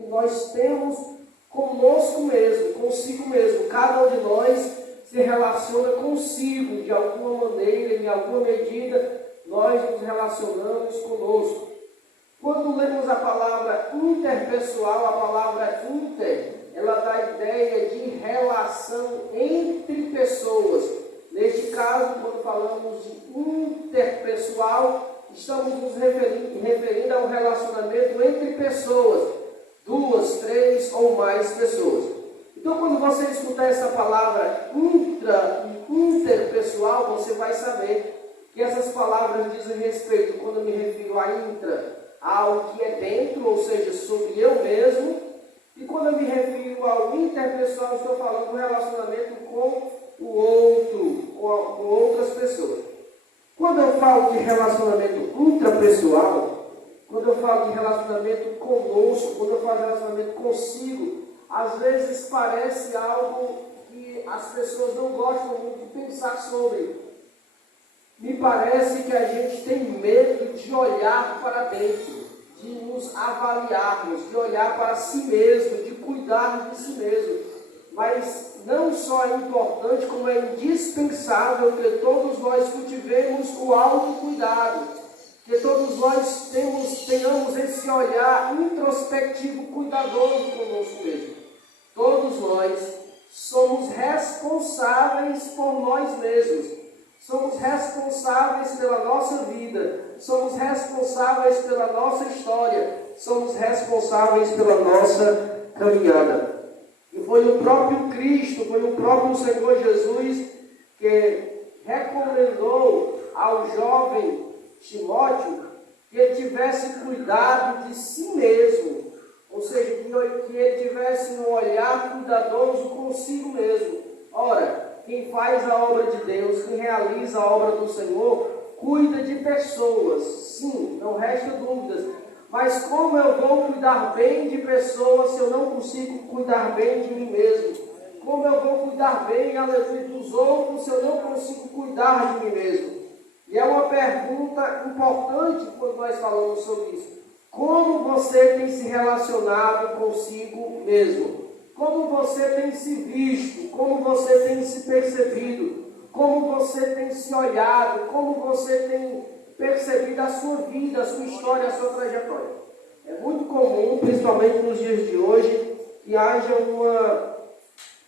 que nós temos conosco mesmo, consigo mesmo. Cada um de nós se relaciona consigo, de alguma maneira, em alguma medida, nós nos relacionamos conosco. Quando lemos a palavra interpessoal, a palavra inter, ela dá a ideia de relação entre pessoas. Neste caso, quando falamos de interpessoal, estamos nos referindo a um relacionamento entre pessoas, 2, 3 ou mais pessoas. Então, quando você escutar essa palavra intra e interpessoal, você vai saber que essas palavras dizem respeito, quando eu me refiro a intra, ao que é dentro, ou seja, sobre eu mesmo, e quando eu me refiro ao interpessoal, estou falando do relacionamento com o outro, com outras pessoas. Quando eu falo de relacionamento intrapessoal, quando eu falo de relacionamento conosco, quando eu falo de relacionamento consigo, às vezes parece algo que as pessoas não gostam muito de pensar sobre. Me parece que a gente tem medo de olhar para dentro, de nos avaliarmos, de olhar para si mesmo, de cuidar de si mesmo. Mas não só é importante, como é indispensável que todos nós cultivemos o autocuidado, que todos nós tenhamos esse olhar introspectivo, cuidadoso conosco mesmo. Todos nós somos responsáveis por nós mesmos. Somos responsáveis pela nossa vida, somos responsáveis pela nossa história, somos responsáveis pela nossa caminhada. E foi o próprio Cristo, foi o próprio Senhor Jesus que recomendou ao jovem Timóteo que ele tivesse cuidado de si mesmo, ou seja, que ele tivesse um olhar cuidadoso consigo mesmo. Ora, quem faz a obra de Deus, quem realiza a obra do Senhor, cuida de pessoas, sim, não resta dúvidas. Mas como eu vou cuidar bem de pessoas se eu não consigo cuidar bem de mim mesmo? Como eu vou cuidar bem, aleluia, dos outros se eu não consigo cuidar de mim mesmo? E é uma pergunta importante quando nós falamos sobre isso. Como você tem se relacionado consigo mesmo? Como você tem se visto? Como você tem se percebido? Como você tem se olhado? Como você tem percebido a sua vida, a sua história, a sua trajetória? É muito comum, principalmente nos dias de hoje, que haja uma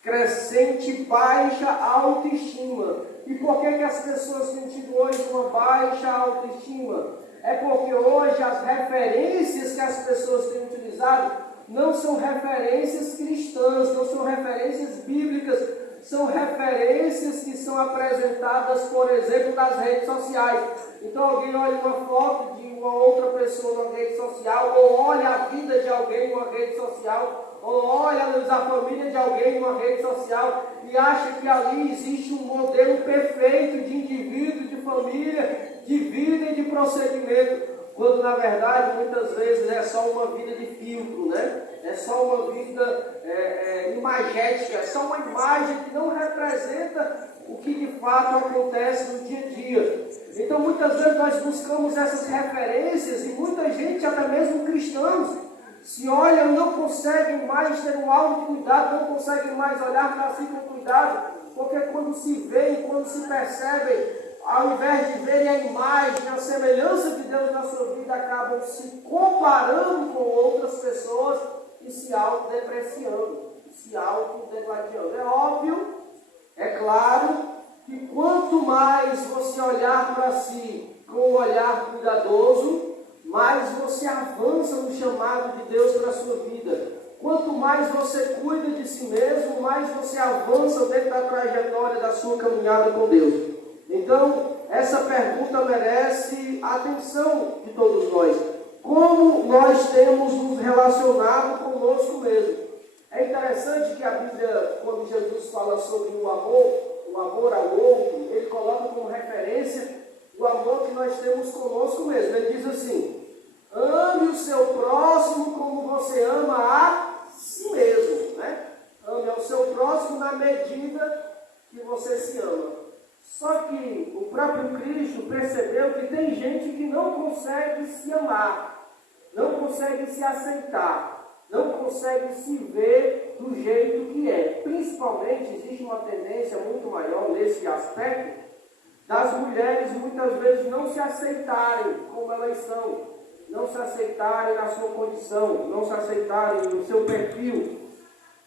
crescente baixa autoestima. E por que as pessoas têm tido hoje uma baixa autoestima? É porque hoje as referências que as pessoas têm utilizado não são referências cristãs, não são referências bíblicas, são referências que são apresentadas, por exemplo, nas redes sociais. Então alguém olha uma foto de uma outra pessoa numa rede social, ou olha a vida de alguém numa rede social, ou olha a família de alguém numa rede social e acha que ali existe um modelo perfeito de indivíduo, de família, de vida e de procedimento. Quando na verdade muitas vezes é só uma vida de filtro, né? É só uma vida imagética, é só uma imagem que não representa o que de fato acontece no dia a dia. Então muitas vezes nós buscamos essas referências e muita gente, até mesmo cristãos, se olham, não conseguem mais ter um autocuidado, não conseguem mais olhar para si com cuidado, porque quando se veem, quando se percebem, ao invés de verem a imagem, a semelhança de Deus na sua vida, acabam se comparando com outras pessoas e se autodepreciando, se autodegladiando. É óbvio, é claro, que quanto mais você olhar para si com um olhar cuidadoso, mais você avança no chamado de Deus para a sua vida. Quanto mais você cuida de si mesmo, mais você avança dentro da trajetória da sua caminhada com Deus. Então, essa pergunta merece a atenção de todos nós. Como nós temos nos relacionado conosco mesmo? É interessante que a Bíblia, quando Jesus fala sobre o amor ao outro, ele coloca como referência o amor que nós temos conosco mesmo. Ele diz assim: ame o seu próximo como você ama a si mesmo, né? Ame ao seu próximo na medida que você se ama. Só que o próprio Cristo percebeu que tem gente que não consegue se amar, não consegue se aceitar, não consegue se ver do jeito que é. Principalmente, existe uma tendência muito maior nesse aspecto, das mulheres muitas vezes não se aceitarem como elas são, não se aceitarem na sua condição, não se aceitarem no seu perfil.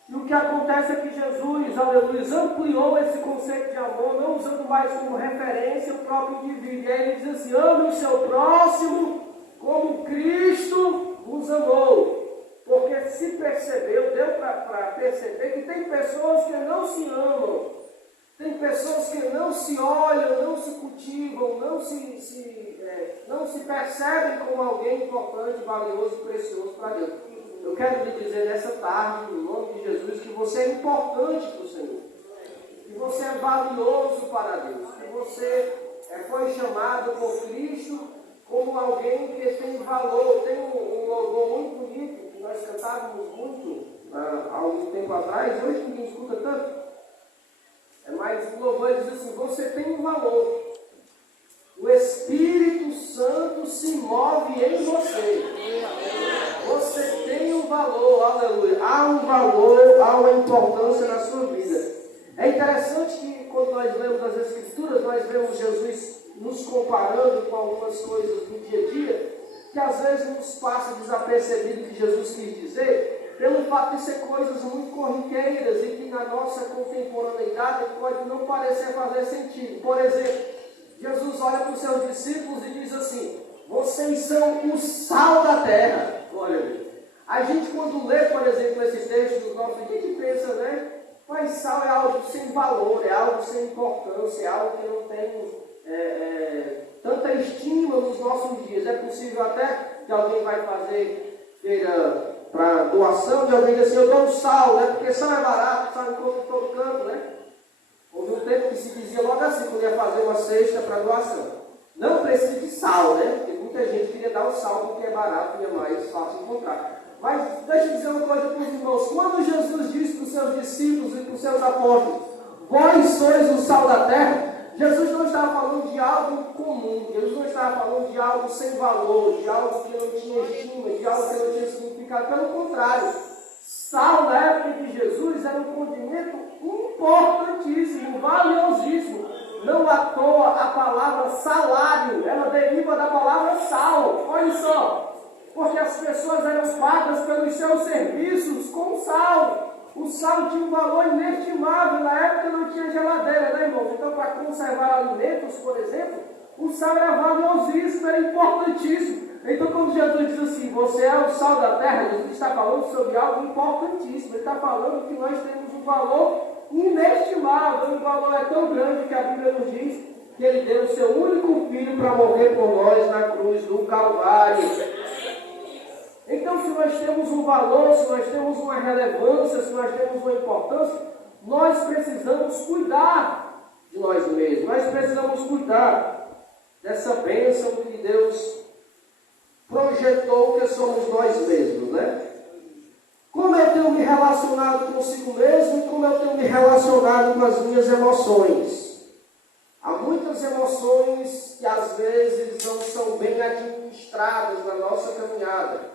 E o que acontece é que Jesus, aleluia, ampliou esse conceito de amor, não usando mais como referência o próprio indivíduo. E aí ele diz assim: ame o seu próximo como Cristo os amou. Porque se percebeu, deu para perceber que tem pessoas que não se amam, tem pessoas que não se olham, não se cultivam, não se percebem como alguém importante, valioso e precioso para Deus. Eu quero lhe dizer nessa tarde, no nome de Jesus, que você é importante para o Senhor, que você é valioso para Deus, que você foi chamado por Cristo como alguém que tem valor. Tem um louvor muito bonito, que nós cantávamos muito há algum tempo atrás, hoje ninguém escuta tanto. Mas o louvor diz assim: você tem um valor. O Espírito Santo se move em você. Você tem um valor, aleluia. Há um valor, há uma importância na sua vida. É interessante que quando nós lemos as Escrituras, nós vemos Jesus nos comparando com algumas coisas do dia a dia, que às vezes nos passa desapercebido o que Jesus quis dizer, pelo fato de ser coisas muito corriqueiras e que na nossa contemporaneidade pode não parecer fazer sentido. Por exemplo, Jesus olha para os seus discípulos e diz assim: vocês são o sal da terra. Olha, a gente quando lê, por exemplo, esse texto dos nossos, a gente pensa, né? Mas sal é algo sem valor, é algo sem importância, é algo que não tem tanta estima nos nossos dias. É possível até que alguém vai fazer feira para doação, de alguém diz assim: eu dou sal, né? Porque sal é barato, sal encontra em todo canto, né? Houve um tempo que se dizia logo assim, quando ia fazer uma cesta para doação: não precisa de sal, né? Porque muita gente queria dar o sal porque é barato e é mais fácil encontrar. Mas deixa eu dizer uma coisa para os irmãos: quando Jesus disse para os seus discípulos e para os seus apóstolos: vós sois o sal da terra, Jesus não estava falando de algo comum, Jesus não estava falando de algo sem valor, de algo que não tinha estima, de algo que não tinha significado. Pelo contrário, sal na época de Jesus era um condimento importantíssimo, valiosíssimo. Não à toa a palavra salário, ela deriva da palavra sal. Olha só, porque as pessoas eram pagas pelos seus serviços com sal. O sal tinha um valor inestimável. Na época não tinha geladeira, né, irmãos? Então, para conservar alimentos, por exemplo, o sal era valiosíssimo, era importantíssimo. Então, quando Jesus diz assim: você é o sal da terra, Jesus está falando sobre algo importantíssimo. Ele está falando que nós temos um valor inestimável. O valor é tão grande que a Bíblia nos diz que Ele deu o seu único filho para morrer por nós na cruz do Calvário. Então, se nós temos um valor, se nós temos uma relevância, se nós temos uma importância, nós precisamos cuidar de nós mesmos. Nós precisamos cuidar dessa bênção que Deus projetou, que somos nós mesmos, né? Como eu tenho me relacionado consigo mesmo e como eu tenho me relacionado com as minhas emoções. Há muitas emoções que às vezes não são bem administradas na nossa caminhada.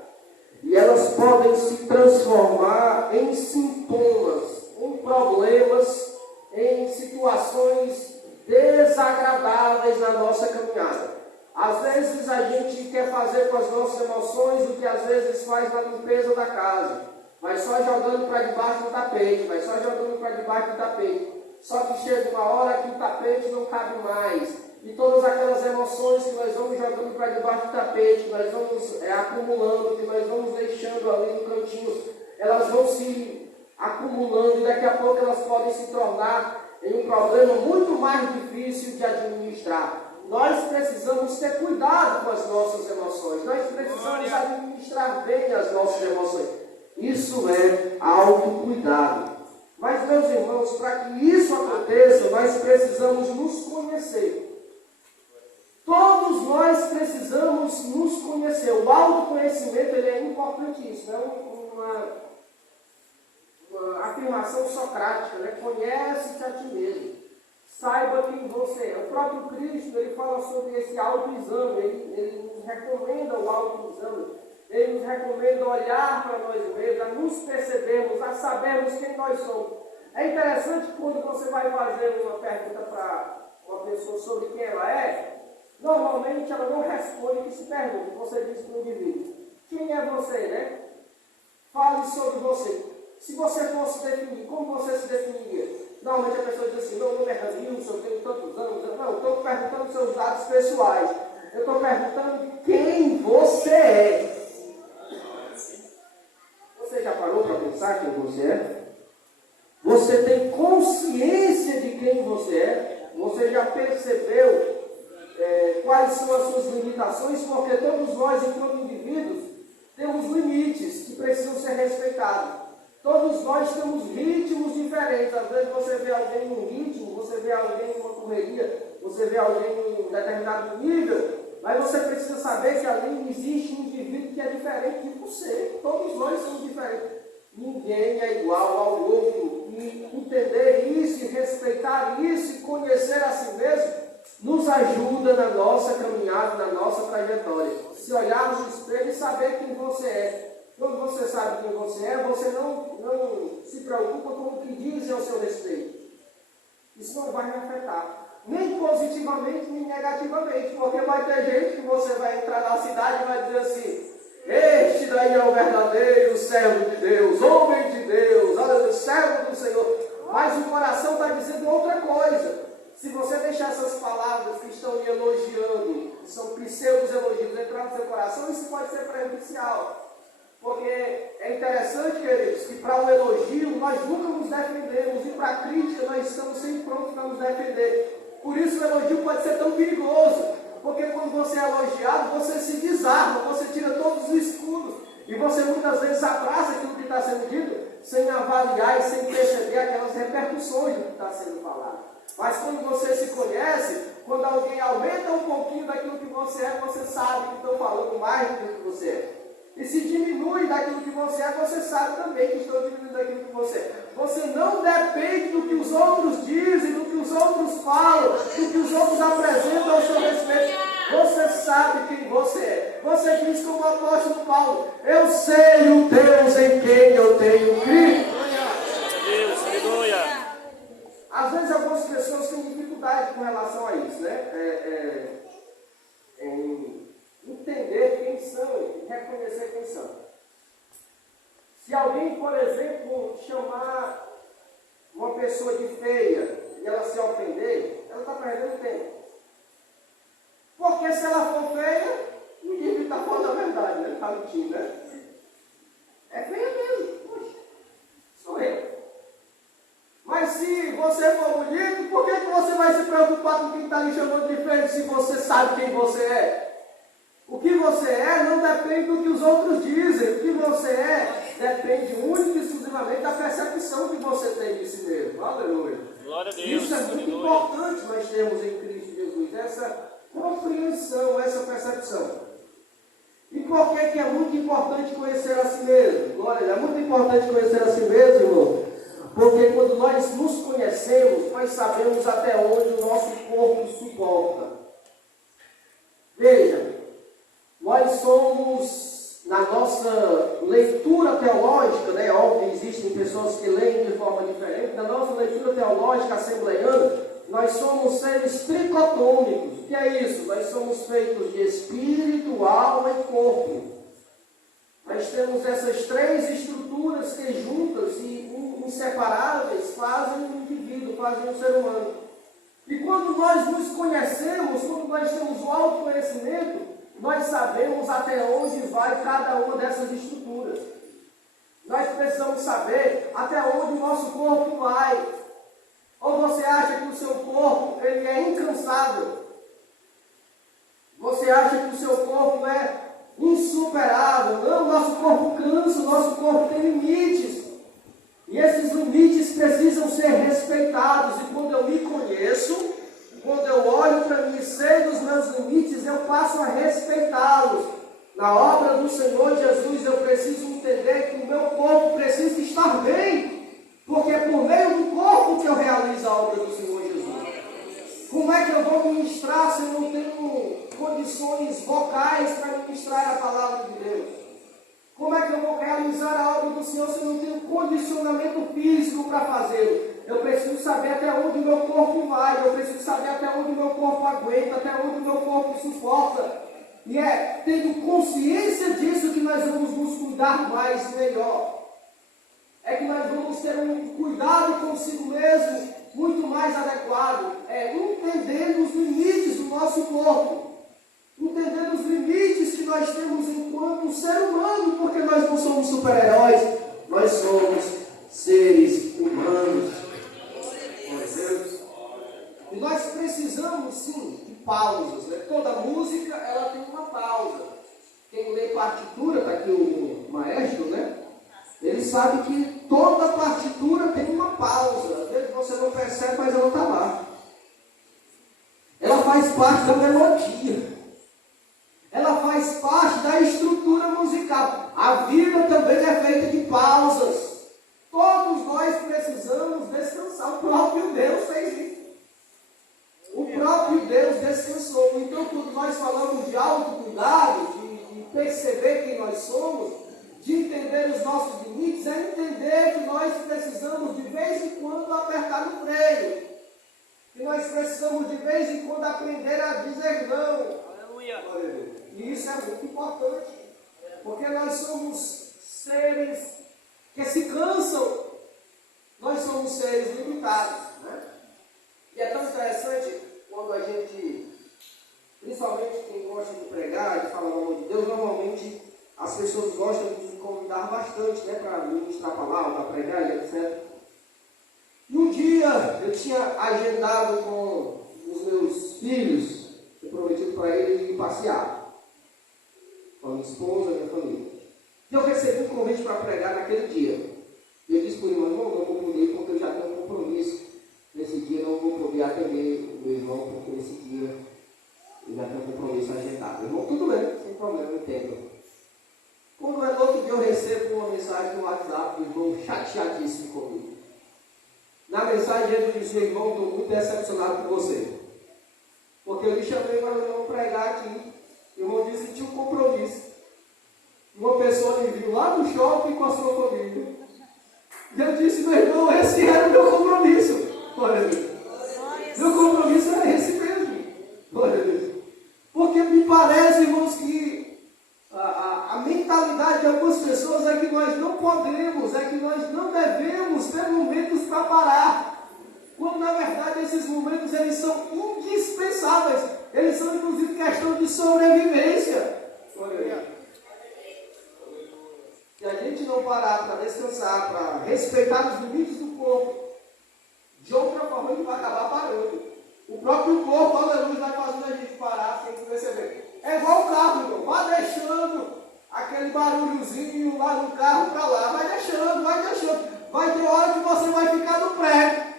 E elas podem se transformar em sintomas, em problemas, em situações desagradáveis na nossa caminhada. Às vezes a gente quer fazer com as nossas emoções o que às vezes faz na limpeza da casa. Vai só jogando para debaixo do tapete, vai só jogando para debaixo do tapete. Só que chega uma hora que o tapete não cabe mais. E todas aquelas emoções que nós vamos jogando para debaixo do tapete, que nós vamos acumulando, que nós vamos deixando ali no cantinho, elas vão se acumulando e daqui a pouco elas podem se tornar em um problema muito mais difícil de administrar. Nós precisamos ter cuidado com as nossas emoções, nós precisamos administrar bem as nossas emoções. Isso é autocuidado. Mas, meus irmãos, para que isso aconteça, nós precisamos nos conhecer. Todos nós precisamos nos conhecer. O autoconhecimento ele é importantíssimo. É uma afirmação socrática, né? Conhece-te a ti mesmo. Saiba quem você é. O próprio Cristo ele fala sobre esse autoexame. Ele nos recomenda o autoexame. Ele nos recomenda olhar para nós mesmos, a nos percebermos, a sabermos quem nós somos. É interessante quando você vai fazer uma pergunta para uma pessoa sobre quem ela é, normalmente ela não responde o que se pergunta. Você diz para o indivíduo: quem é você, né? Fale sobre você. Se você fosse definir, como você se definiria? Normalmente a pessoa diz assim: meu nome é Ramilson, eu tenho tantos anos. Não, estou perguntando seus dados pessoais. Eu estou perguntando quem você é. Você já parou para pensar quem você é? Você tem consciência de quem você é? Você já percebeu quais são as suas limitações? Porque todos nós, enquanto indivíduos, temos limites que precisam ser respeitados. Todos nós temos ritmos diferentes. Às vezes você vê alguém num ritmo, você vê alguém numa correria, você vê alguém num determinado nível, mas você precisa saber que ali existe um indivíduo que é diferente de você. Todos nós somos diferentes. Ninguém é igual ao outro. E entender isso, e respeitar isso, e conhecer a si mesmo, nos ajuda na nossa caminhada, na nossa trajetória. Se olharmos no espelho e saber quem você é. Quando você sabe quem você é, você não se preocupa com o que dizem ao seu respeito. Isso não vai me afetar. Nem positivamente, nem negativamente. Porque vai ter gente que você vai entrar na cidade e vai dizer assim: este daí é o verdadeiro servo de Deus, homem de Deus, olha, servo do Senhor. Mas o coração está dizendo outra coisa. Se você deixar essas palavras que estão lhe elogiando, que são pseudos elogios, entrar no seu coração, isso pode ser prejudicial. Porque é interessante, queridos, que para o elogio nós nunca nos defendemos, e para a crítica nós estamos sempre prontos para nos defender. Por isso o elogio pode ser tão perigoso, porque quando você é elogiado, você se desarma, você tira todos os escudos, e você muitas vezes abraça aquilo que está sendo dito, sem avaliar e sem perceber aquelas repercussões do que está sendo falado. Mas quando você se conhece, quando alguém aumenta um pouquinho daquilo que você é, você sabe que estão falando mais do que você é. E se diminui daquilo que você é, você sabe também que estão diminuindo daquilo que você é. Você não depende do que os outros dizem, do que os outros falam, do que os outros apresentam ao seu respeito. Você sabe quem você é. Você diz como o apóstolo Paulo: eu sei o Deus em quem eu tenho crido. Deus, aleluia. Às vezes algumas pessoas têm dificuldade com relação a isso, né? Em entender quem são e reconhecer quem são. Se alguém, por exemplo, chamar uma pessoa de feia e ela se ofender, ela está perdendo tempo. Porque se ela for feia, o indivíduo está falando a verdade, né? Está mentindo, né? É feia mesmo. Poxa, sou eu. Mas se você for bonito, por que você vai se preocupar com quem está lhe chamando de feio se você sabe quem você é? O que você é não depende do que os outros dizem. O que você é depende única e exclusivamente da percepção que você tem de si mesmo. Aleluia. Glória a Deus. Isso é muito importante nós termos em Cristo Jesus. Essa compreensão, essa percepção. E por que é muito importante conhecer a si mesmo? Glória a Deus. É muito importante conhecer a si mesmo, irmão. Porque quando nós nos conhecemos, nós sabemos até onde o nosso corpo suporta. Veja, nós somos, na nossa leitura teológica, né, óbvio, existem pessoas que leem de forma diferente, na nossa leitura teológica assembleiana, nós somos seres tricotômicos. O que é isso? Nós somos feitos de espírito, alma e corpo. Nós temos essas três estruturas que juntas e inseparáveis fazem um indivíduo, fazem um ser humano. E quando nós nos conhecemos, quando nós temos o autoconhecimento, nós sabemos até onde vai cada uma dessas estruturas. Nós precisamos saber até onde o nosso corpo vai. Ou você acha que o seu corpo ele é incansável? Você acha que o seu corpo é insuperável? Não, o nosso corpo cansa, o nosso corpo tem limites. E esses limites precisam ser respeitados. E quando eu me conheço, quando eu olho para mim e sei dos meus limites, eu passo a respeitá-los. Na obra do Senhor Jesus, eu preciso entender que o meu corpo precisa estar bem, porque é por meio do corpo que eu realizo a obra do Senhor Jesus. Como é que eu vou ministrar se eu não tenho condições vocais para ministrar a palavra de Deus? Senhor se eu não tenho condicionamento físico para fazê-lo. Eu preciso saber até onde o meu corpo vai, eu preciso saber até onde o meu corpo aguenta, até onde o meu corpo suporta. E é tendo consciência disso que nós vamos nos cuidar mais e melhor. É que nós vamos ter um cuidado consigo mesmo muito mais adequado. É entendendo os limites do nosso corpo. Entendendo os limites que nós temos enquanto ser humano, porque nós não somos super-heróis, nós somos seres humanos. E nós precisamos, sim, de pausas. Né? Toda música, ela tem uma pausa. Quem lê partitura, está aqui o maestro, né? Ele sabe que toda partitura tem uma pausa. Às vezes você não percebe, mas ela está lá. Ela faz parte da melodia. Ela faz parte da estrutura musical. A vida também é feita de pausas. Todos nós precisamos descansar. O próprio Deus fez isso. O próprio Deus descansou. Então, quando nós falamos de autocuidado, de perceber quem nós somos, de entender os nossos limites, é entender que nós precisamos de vez em quando apertar no freio. Que nós precisamos de vez em quando aprender a dizer não. Aleluia. E isso é muito importante. Porque nós somos seres que se cansam. Nós somos seres limitados. Né? E é tão interessante quando a gente, principalmente quem gosta de pregar, de falar o amor de Deus, normalmente as pessoas gostam de me convidar bastante, né, para ministrar a palavra, para pregar e etc. E um dia eu tinha agendado com os meus filhos, eu prometido para eles ir passear, com a minha esposa e a minha família. E eu recebi um convite para pregar naquele dia. E eu disse para o irmão, não vou poder, porque eu já tenho um compromisso. Nesse dia eu não vou poder atender o meu irmão, porque nesse dia eu já tenho um compromisso agendado. Irmão, tudo bem, sem problema, eu entendo. Quando é no outro dia eu recebo uma mensagem no WhatsApp do irmão chateadíssimo comigo. Na mensagem ele disse, irmão, estou muito decepcionado com você. Porque eu lhe chamei para eu não pregar aqui. O irmão disse que tinha um compromisso. Uma pessoa me viu lá no shopping com a sua família. E eu disse, meu irmão, esse era o meu compromisso. Glória a Deus. Meu compromisso era esse mesmo. Glória a Deus. Porque me parece, irmãos, que a mentalidade de algumas pessoas é que nós não podemos, é que nós não devemos ter momentos para parar. Quando na verdade esses momentos eles são indispensáveis. Eles são inclusive questão de sobrevivência. Se a gente não parar para descansar, para respeitar os limites do corpo, de outra forma ele vai acabar parando. O próprio corpo, aleluia, vai fazendo a gente parar sem perceber. É igual o carro, irmão. Vai deixando aquele barulhozinho lá no carro para lá. Vai deixando, vai deixando. Vai ter hora que você vai ficar no prego.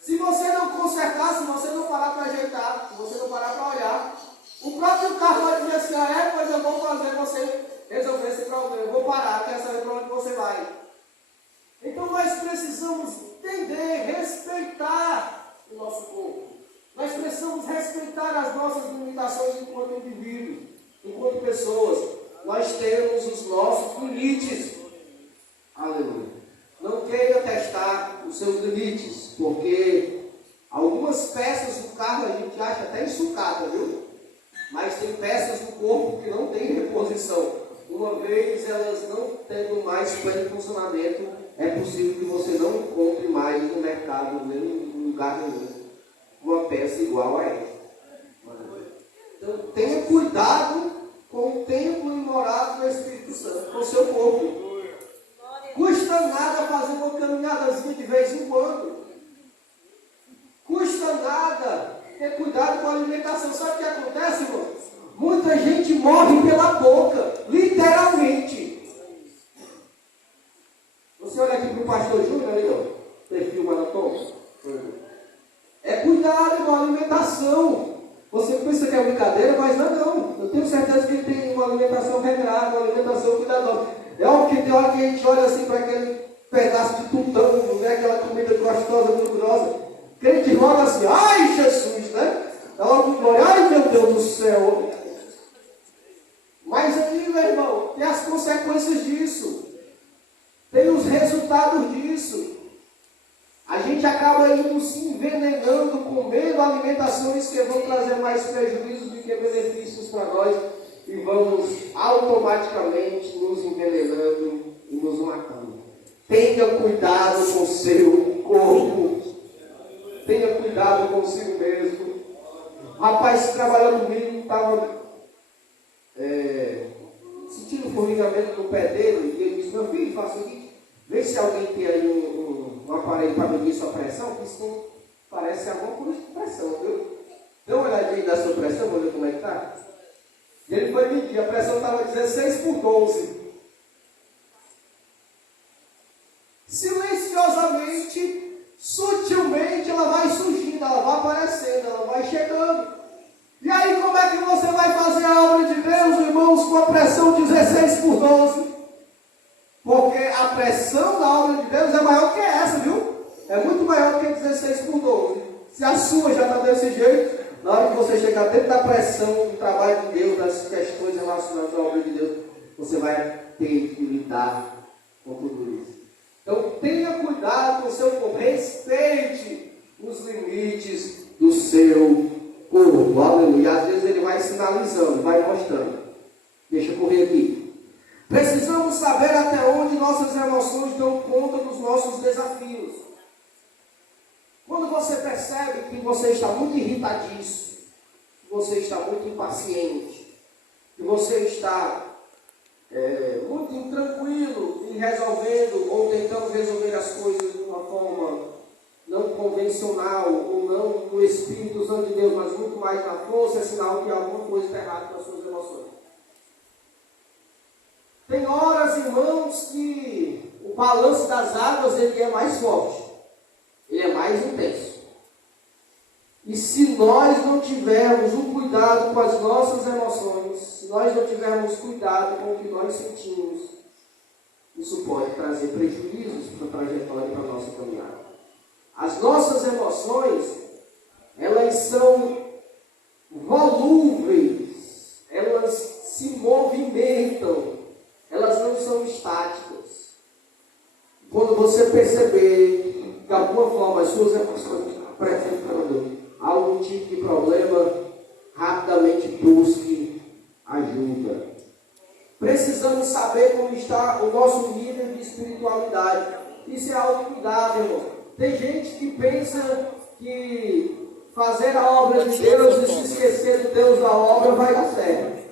Se você não consertar, se você não parar para ajeitar, se você não parar para olhar, o próprio carro vai dizer assim, pois eu vou fazer você resolver esse problema. Eu vou parar, quero saber para onde você vai. Então nós precisamos entender, respeitar o nosso corpo. Nós precisamos respeitar as nossas limitações enquanto indivíduos, enquanto pessoas. Nós temos os nossos limites. Aleluia. Não queira testar os seus limites, porque algumas peças do carro a gente acha até ensucada, viu? Mas tem peças do corpo que não tem reposição. Uma vez elas não tendo mais pleno funcionamento, é possível que você não encontre mais no mercado, nem em lugar nenhum, uma peça igual a essa. Então tenha cuidado com o templo imorado do Espírito Santo, com o seu corpo. Custa nada fazer uma caminhadazinha de vez em quando. Custa nada ter cuidado com a alimentação. Sabe o que acontece, irmão? Muita gente morre pela boca, literalmente. Você olha aqui para o pastor Júnior ali, ó, perfil anatômico. É cuidado com a alimentação. Você pensa que é brincadeira, mas não. Eu tenho certeza que ele tem uma alimentação regrada, uma alimentação cuidadosa. É óbvio que tem hora que a gente olha assim para aquele pedaço de tutano, né? Aquela comida gostosa, gordurosa. Que a gente roga assim, ai Jesus, né? Dá logo glória, ai meu Deus do céu. Mas aí meu irmão, tem as consequências disso. Tem os resultados disso. A gente acaba indo se envenenando, comendo alimentações que vão trazer mais prejuízos do que benefícios para nós. E vamos automaticamente nos envenenando e nos matando. Tenha cuidado com o seu corpo. Tenha cuidado consigo mesmo. O rapaz que trabalhou comigo estava sentindo um formigamento no pé dele. E ele disse: meu filho, faça o seguinte, vê se alguém tem aí um aparelho para medir sua pressão, que isso parece alguma coisa de pressão, viu? Dê uma olhadinha aí da sua pressão, vou ver como é que está. E ele foi medir, a pressão estava 16/12. Silenciosamente, sutilmente, ela vai surgindo, ela vai aparecendo, ela vai chegando. E aí, como é que você vai fazer a obra de Deus, irmãos, com a pressão 16/12? Porque a pressão da obra de Deus é maior que essa, viu? É muito maior que 16/12. Se a sua já está desse jeito, na hora que você chegar dentro da pressão do trabalho de Deus, das questões relacionadas à obra de Deus, você vai ter que lidar com tudo isso. Então, tenha cuidado com o seu corpo. Respeite os limites do seu corpo. Aleluia. Às vezes ele vai sinalizando, vai mostrando. Deixa eu correr aqui. Precisamos saber até onde nossas emoções dão conta dos nossos desafios. Quando você percebe que você está muito irritadiço, que você está muito impaciente, que você está muito intranquilo em resolvendo ou tentando resolver as coisas de uma forma não convencional ou não no Espírito Santo de Deus, mas muito mais na força, é sinal que alguma coisa está errada com as suas emoções. Tem horas, irmãos, que o balanço das águas ele é mais forte, ele é mais intenso. E se nós não tivermos um cuidado com as nossas emoções, se nós não tivermos cuidado com o que nós sentimos, isso pode trazer prejuízos para a trajetória para a nossa caminhada. As nossas emoções, elas são volúveis, elas se movimentam, elas não são estáticas. Quando você perceber que de alguma forma as suas emoções estão apresentando algum tipo de problema, rapidamente busque ajuda. Precisamos saber como está o nosso nível de espiritualidade. Isso é autocuidado, irmão. Tem gente que pensa que fazer a obra de Deus e se esquecer do Deus da obra vai dar certo.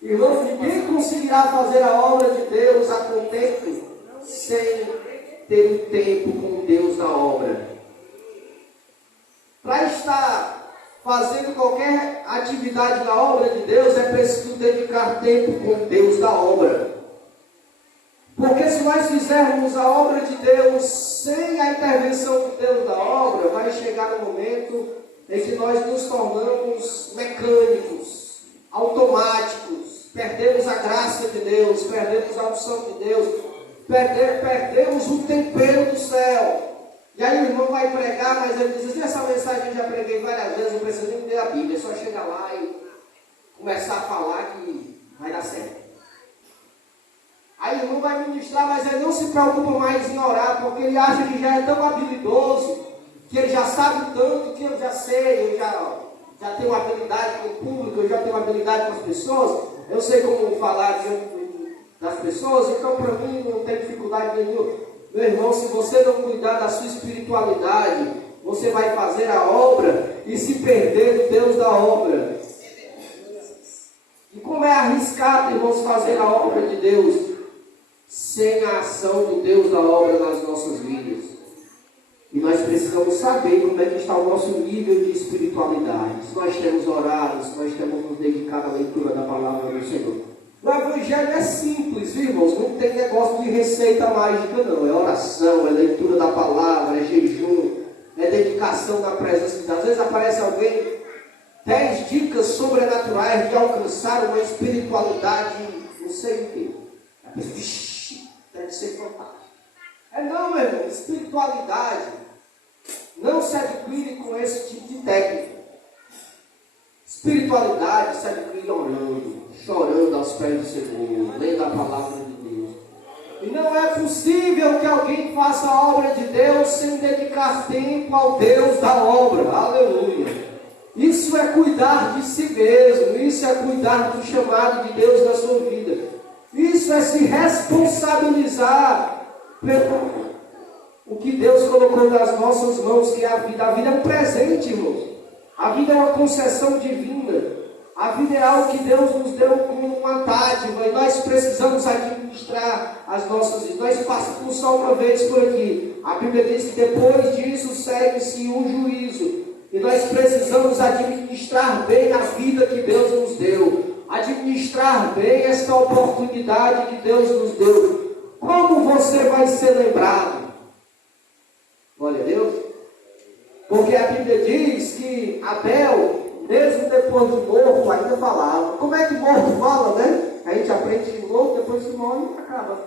Irmão, ninguém conseguirá fazer a obra de Deus a contento sem ter um tempo com o Deus da obra. Para estar fazendo qualquer atividade na obra de Deus, é preciso dedicar tempo com o Deus da obra. Porque se nós fizermos a obra de Deus sem a intervenção do Deus da obra, vai chegar um momento em que nós nos tornamos mecânicos, automáticos, perdemos a graça de Deus, perdemos a unção de Deus, perdemos o tempero do céu. E aí o irmão vai pregar, mas ele diz assim: essa mensagem eu já preguei várias vezes, não preciso nem ler a Bíblia, é só chegar lá e começar a falar que vai dar certo. Aí o irmão vai ministrar, mas ele não se preocupa mais em orar, porque ele acha que já é tão habilidoso, que ele já sabe tanto, que eu já sei, eu já tenho habilidade com o público, eu já tenho habilidade com as pessoas, eu sei como falar diante das pessoas, então para mim não tem dificuldade nenhuma. Meu irmão, se você não cuidar da sua espiritualidade, você vai fazer a obra e se perder do Deus da obra. E como é arriscado, irmãos, fazer a obra de Deus sem a ação do Deus da obra nas nossas vidas. E nós precisamos saber como é que está o nosso nível de espiritualidade. Se nós temos orado, se nós temos nos dedicado à leitura da palavra do Senhor. O Evangelho é simples, viu, irmãos? Não tem negócio de receita mágica, não. É oração, é leitura da palavra, é jejum, é dedicação na presença de Deus. Às vezes aparece alguém, 10 dicas sobrenaturais de alcançar uma espiritualidade, não sei o quê. A pessoa, vixi, deve ser fantástico. Não, meu irmão, espiritualidade não se adquire com esse tipo de técnica. Espiritualidade se adquire orando, chorando aos pés do Senhor, lendo a palavra de Deus. E não é possível que alguém faça a obra de Deus sem dedicar tempo ao Deus da obra. Aleluia. Isso é cuidar de si mesmo. Isso é cuidar do chamado de Deus na sua vida. Isso é se responsabilizar pelo o que Deus colocou nas nossas mãos, que é a vida. A vida é um presente, irmãos. A vida é uma concessão divina. A vida é algo que Deus nos deu como uma dádiva, e nós precisamos administrar as nossas vidas. Nós passamos só uma vez por aqui. A Bíblia diz que depois disso segue-se o juízo. E nós precisamos administrar bem a vida que Deus nos deu. Administrar bem esta oportunidade que Deus nos deu. Como você vai ser lembrado? Glória a Deus. Porque a Bíblia diz que Abel, mesmo depois de morto, ainda falava. Como é que morto fala, né? A gente aprende de novo, depois que morre, acaba.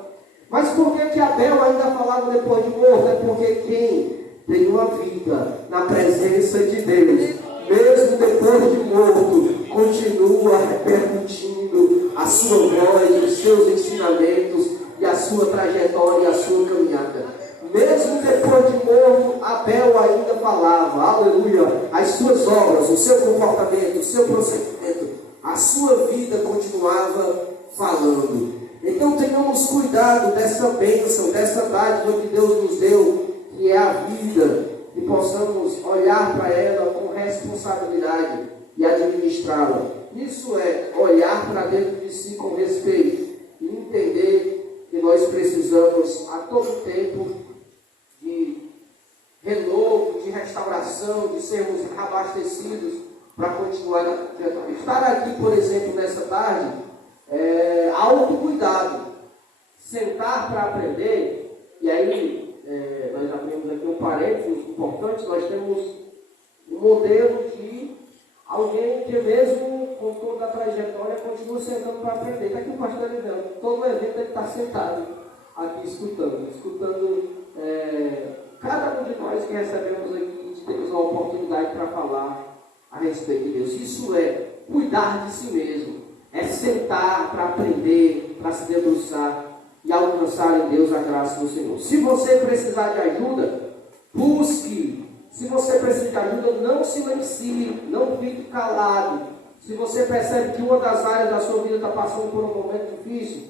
Mas por que Abel ainda falava depois de morto? É porque quem tem uma vida na presença de Deus, mesmo depois de morto, continua repercutindo a sua voz, os seus ensinamentos e a sua trajetória e a sua caminhada. Mesmo depois de morto, Abel ainda falava, aleluia, as suas obras, o seu comportamento, o seu procedimento, a sua vida continuava falando. Então tenhamos cuidado dessa bênção, dessa dádiva que Deus nos deu, que é a vida, e possamos olhar para ela com responsabilidade e administrá-la. Isso é olhar para dentro de si com respeito e entender que nós precisamos a todo tempo de renovo, de restauração, de sermos abastecidos para continuar na trajetória. Estar aqui, por exemplo, nessa tarde, autocuidado, sentar para aprender, e aí nós abrimos aqui um parênteses importante, nós temos um modelo de alguém que mesmo com toda a trajetória continua sentando para aprender. Está aqui o pastor Leandro, todo evento ele está sentado aqui escutando cada um de nós que recebemos aqui, temos a oportunidade para falar a respeito de Deus. Isso é cuidar de si mesmo, é sentar para aprender, para se debruçar e alcançar em Deus a graça do Senhor. Se você precisar de ajuda, busque. Se você precisa de ajuda, não silencie, não fique calado. Se você percebe que uma das áreas da sua vida está passando por um momento difícil,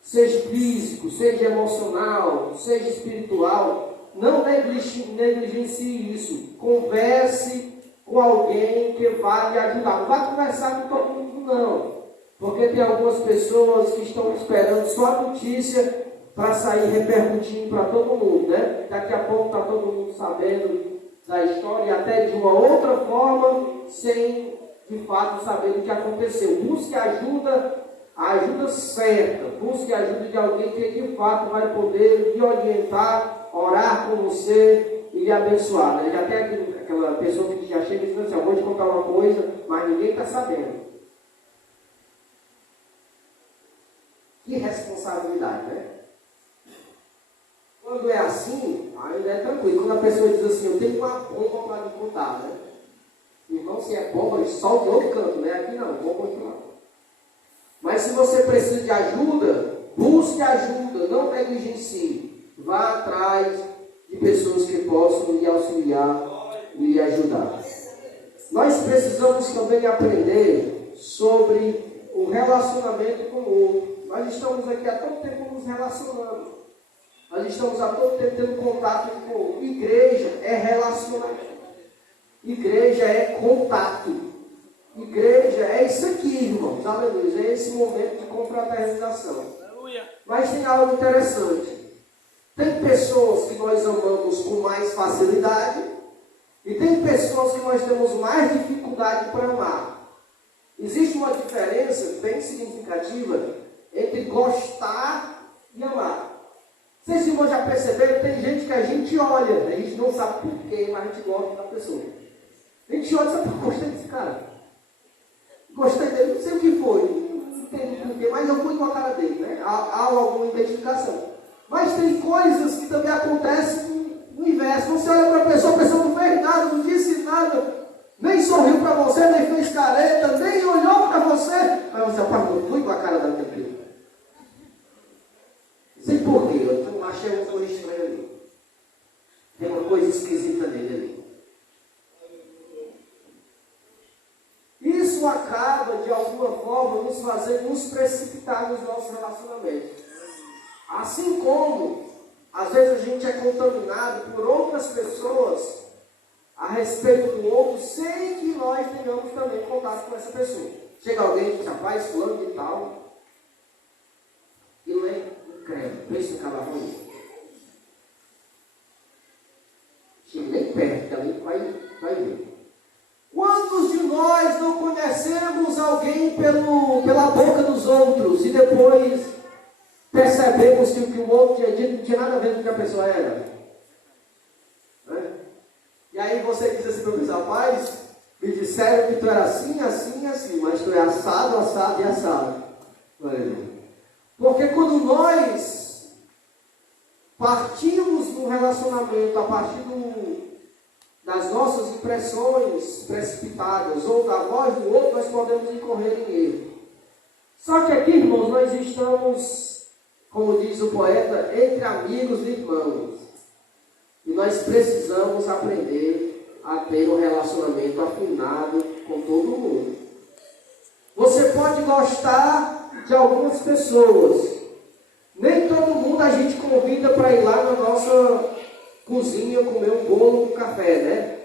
seja físico, seja emocional, seja espiritual, não negligencie isso. Converse com alguém que vai lhe ajudar. Não vai conversar com todo mundo, não. Porque tem algumas pessoas que estão esperando só a notícia para sair repercutindo para todo mundo, né? Daqui a pouco está todo mundo sabendo da história, e até de uma outra forma, sem de fato saber o que aconteceu. Busque ajuda, a ajuda certa. Busque a ajuda de alguém que de fato vai poder lhe orientar, orar com você e lhe abençoar. Né? Já tem aquela pessoa que já chega e diz assim: eu vou te contar uma coisa, mas ninguém está sabendo. Que responsabilidade, né? Quando é assim, ainda é tranquilo. Quando a pessoa diz assim: eu tenho uma bomba para lhe contar, né? Irmão, se é bomba, ele solta em outro canto, né? Aqui não, bomba aqui lá. Mas se você precisa de ajuda, busque ajuda, não negligencie. Vá atrás de pessoas que possam lhe auxiliar e lhe ajudar. Nós precisamos também aprender sobre o relacionamento com o outro. Nós estamos aqui há todo tempo nos relacionando. Nós estamos há todo tempo tendo contato com o outro. Igreja é relacionamento. Igreja é contato. Igreja é isso aqui, irmãos. Aleluia. É esse momento de confraternização. Mas tem algo interessante. Tem pessoas que nós amamos com mais facilidade e tem pessoas que nós temos mais dificuldade para amar. Existe uma diferença bem significativa entre gostar e amar. Vocês irmãos já perceberam? Tem gente que a gente olha, a gente não sabe porquê, mas a gente gosta da pessoa. A gente olha e sabe: gostei desse cara. Gostei dele, não sei o que foi, não entendo porquê, mas eu fui com a cara dele, né? Há alguma identificação. Mas tem coisas que também acontecem no inverso. Você olha para a pessoa não fez nada, não disse nada, nem sorriu para você, nem fez careta, nem olhou para você. Aí você apagou, fui com a cara da tranquila. Sei por quê, eu achei uma coisa estranha ali. Tem uma coisa esquisita nele ali. Isso acaba, de alguma forma, nos fazendo nos precipitar nos nossos relacionamentos. Assim como, às vezes, a gente é contaminado por outras pessoas a respeito do outro, sem que nós tenhamos também contato com essa pessoa. Chega alguém e diz, rapaz, fulano de tal, e não é incrédulo, pensa no cara ruim. Chega nem perto, que ali vai ver. Quantos de nós não conhecemos alguém pela boca dos outros e depois percebemos que o que o outro tinha dito não tinha nada a ver com o que a pessoa era? Né? E aí você diz assim para o rapaz, me disseram que tu era assim, assim, assim, mas tu é assado, assado e assado. Porque quando nós partimos do relacionamento a partir das nossas impressões precipitadas ou da voz do outro, nós podemos incorrer em erro. Só que aqui, irmãos, nós estamos, como diz o poeta, entre amigos e irmãos. E nós precisamos aprender a ter um relacionamento afinado com todo mundo. Você pode gostar de algumas pessoas. Nem todo mundo a gente convida para ir lá na nossa cozinha comer um bolo com café, né?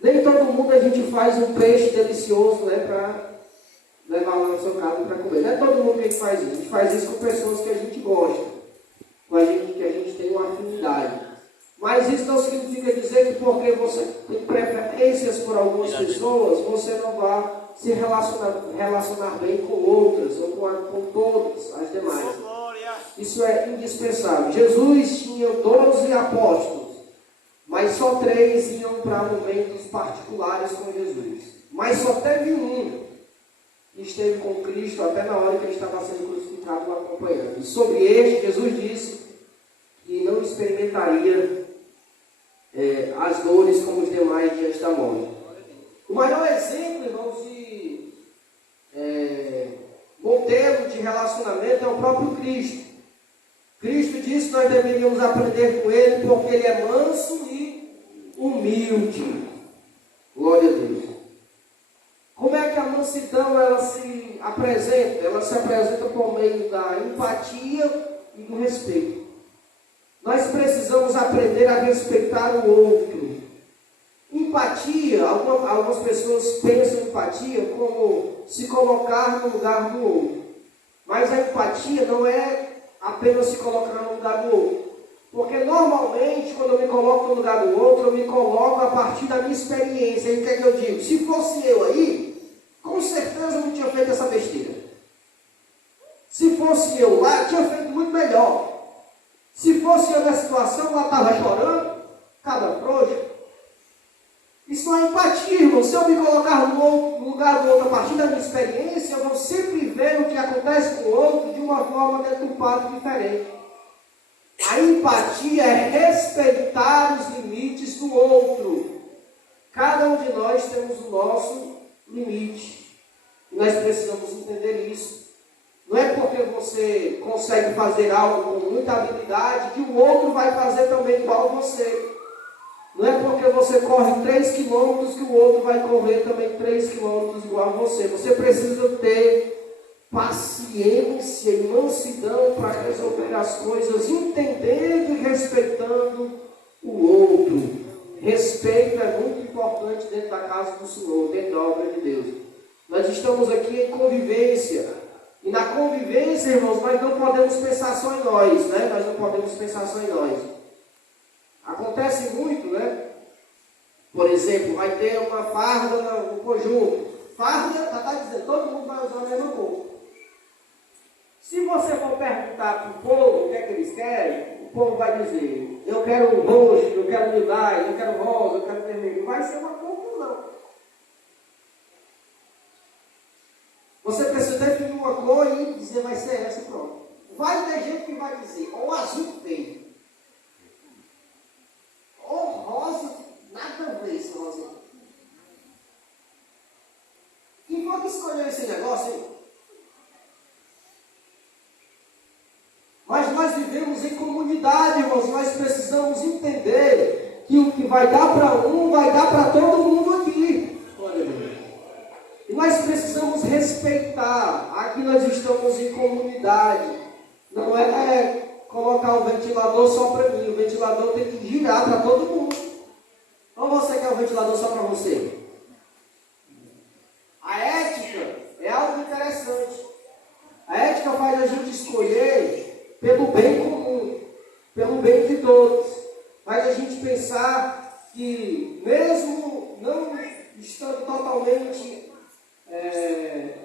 Nem todo mundo a gente faz um peixe delicioso, né, para levar lá na sua casa para comer. Não é todo mundo que a gente faz isso. A gente faz isso com pessoas que a gente gosta, com a gente que a gente tem uma afinidade. Mas isso não significa dizer que porque você tem preferências por algumas pessoas, você não vai se relacionar bem com outras ou com todas as demais. Isso é indispensável. Jesus tinha 12 apóstolos, mas só 3 iam para momentos particulares com Jesus. Mas só teve um que esteve com Cristo até na hora que ele estava sendo crucificado o acompanhando. E sobre este, Jesus disse que não experimentaria as dores como os demais diante da morte. O maior exemplo, irmãos, de modelo de relacionamento é o próprio Cristo. Cristo disse que nós deveríamos aprender com Ele porque Ele é manso e humilde. Glória a Deus. Como é que a mansidão ela se apresenta? Ela se apresenta por meio da empatia e do respeito. Nós precisamos aprender a respeitar o outro. Empatia, algumas pessoas pensam em empatia como se colocar no lugar do outro. Mas a empatia não é apenas se colocar no lugar do outro. Porque normalmente, quando eu me coloco no lugar do outro, eu me coloco a partir da minha experiência. E o que é que eu digo? Se fosse eu aí, com certeza eu não tinha feito essa besteira. Se fosse eu lá, tinha feito muito melhor. Se fosse eu na situação, lá estava chorando, cada frouxo. Isso não é empatia, irmão. Se eu me colocar no lugar do outro a partir da minha experiência, eu vou sempre ver o que acontece com o outro de uma forma deturpada e diferente. A empatia é respeitar os limites do outro. Cada um de nós temos o nosso limite. E nós precisamos entender isso. Não é porque você consegue fazer algo com muita habilidade que o outro vai fazer também igual a você. Não é porque você corre 3 quilômetros que o outro vai correr também 3 quilômetros igual a você. Você precisa ter paciência e mansidão para resolver as coisas, entendendo e respeitando o outro. Respeito é muito importante dentro da casa do Senhor, dentro da obra de Deus. Nós estamos aqui em convivência. E na convivência, irmãos, nós não podemos pensar só em nós, né? Nós não podemos pensar só em nós. Acontece muito, né? Por exemplo, vai ter uma farda no conjunto. Farda, está dizendo, todo mundo vai usar a mesma cor. Se você for perguntar para o povo o que é que eles querem, o povo vai dizer, eu quero roxo, eu quero lilás, eu quero rosa, eu quero vermelho. Vai ser uma confusão. Você precisa definir uma cor e dizer, vai ser essa, pronto. Vai ter gente que vai dizer, ou azul feio, ou rosa, nada a ver esse rosa. vivemos em comunidade, irmãos. Nós precisamos entender que o que vai dar para um, vai dar para todo mundo aqui. Glória a Deus. E nós precisamos respeitar. Aqui nós estamos em comunidade. Não é colocar o ventilador só para mim. O ventilador tem que girar para todo mundo. Ou você quer o ventilador só para você? A ética é algo interessante. A ética faz a gente escolher pelo bem comum, pelo bem de todos. Faz a gente pensar que, mesmo não estando totalmente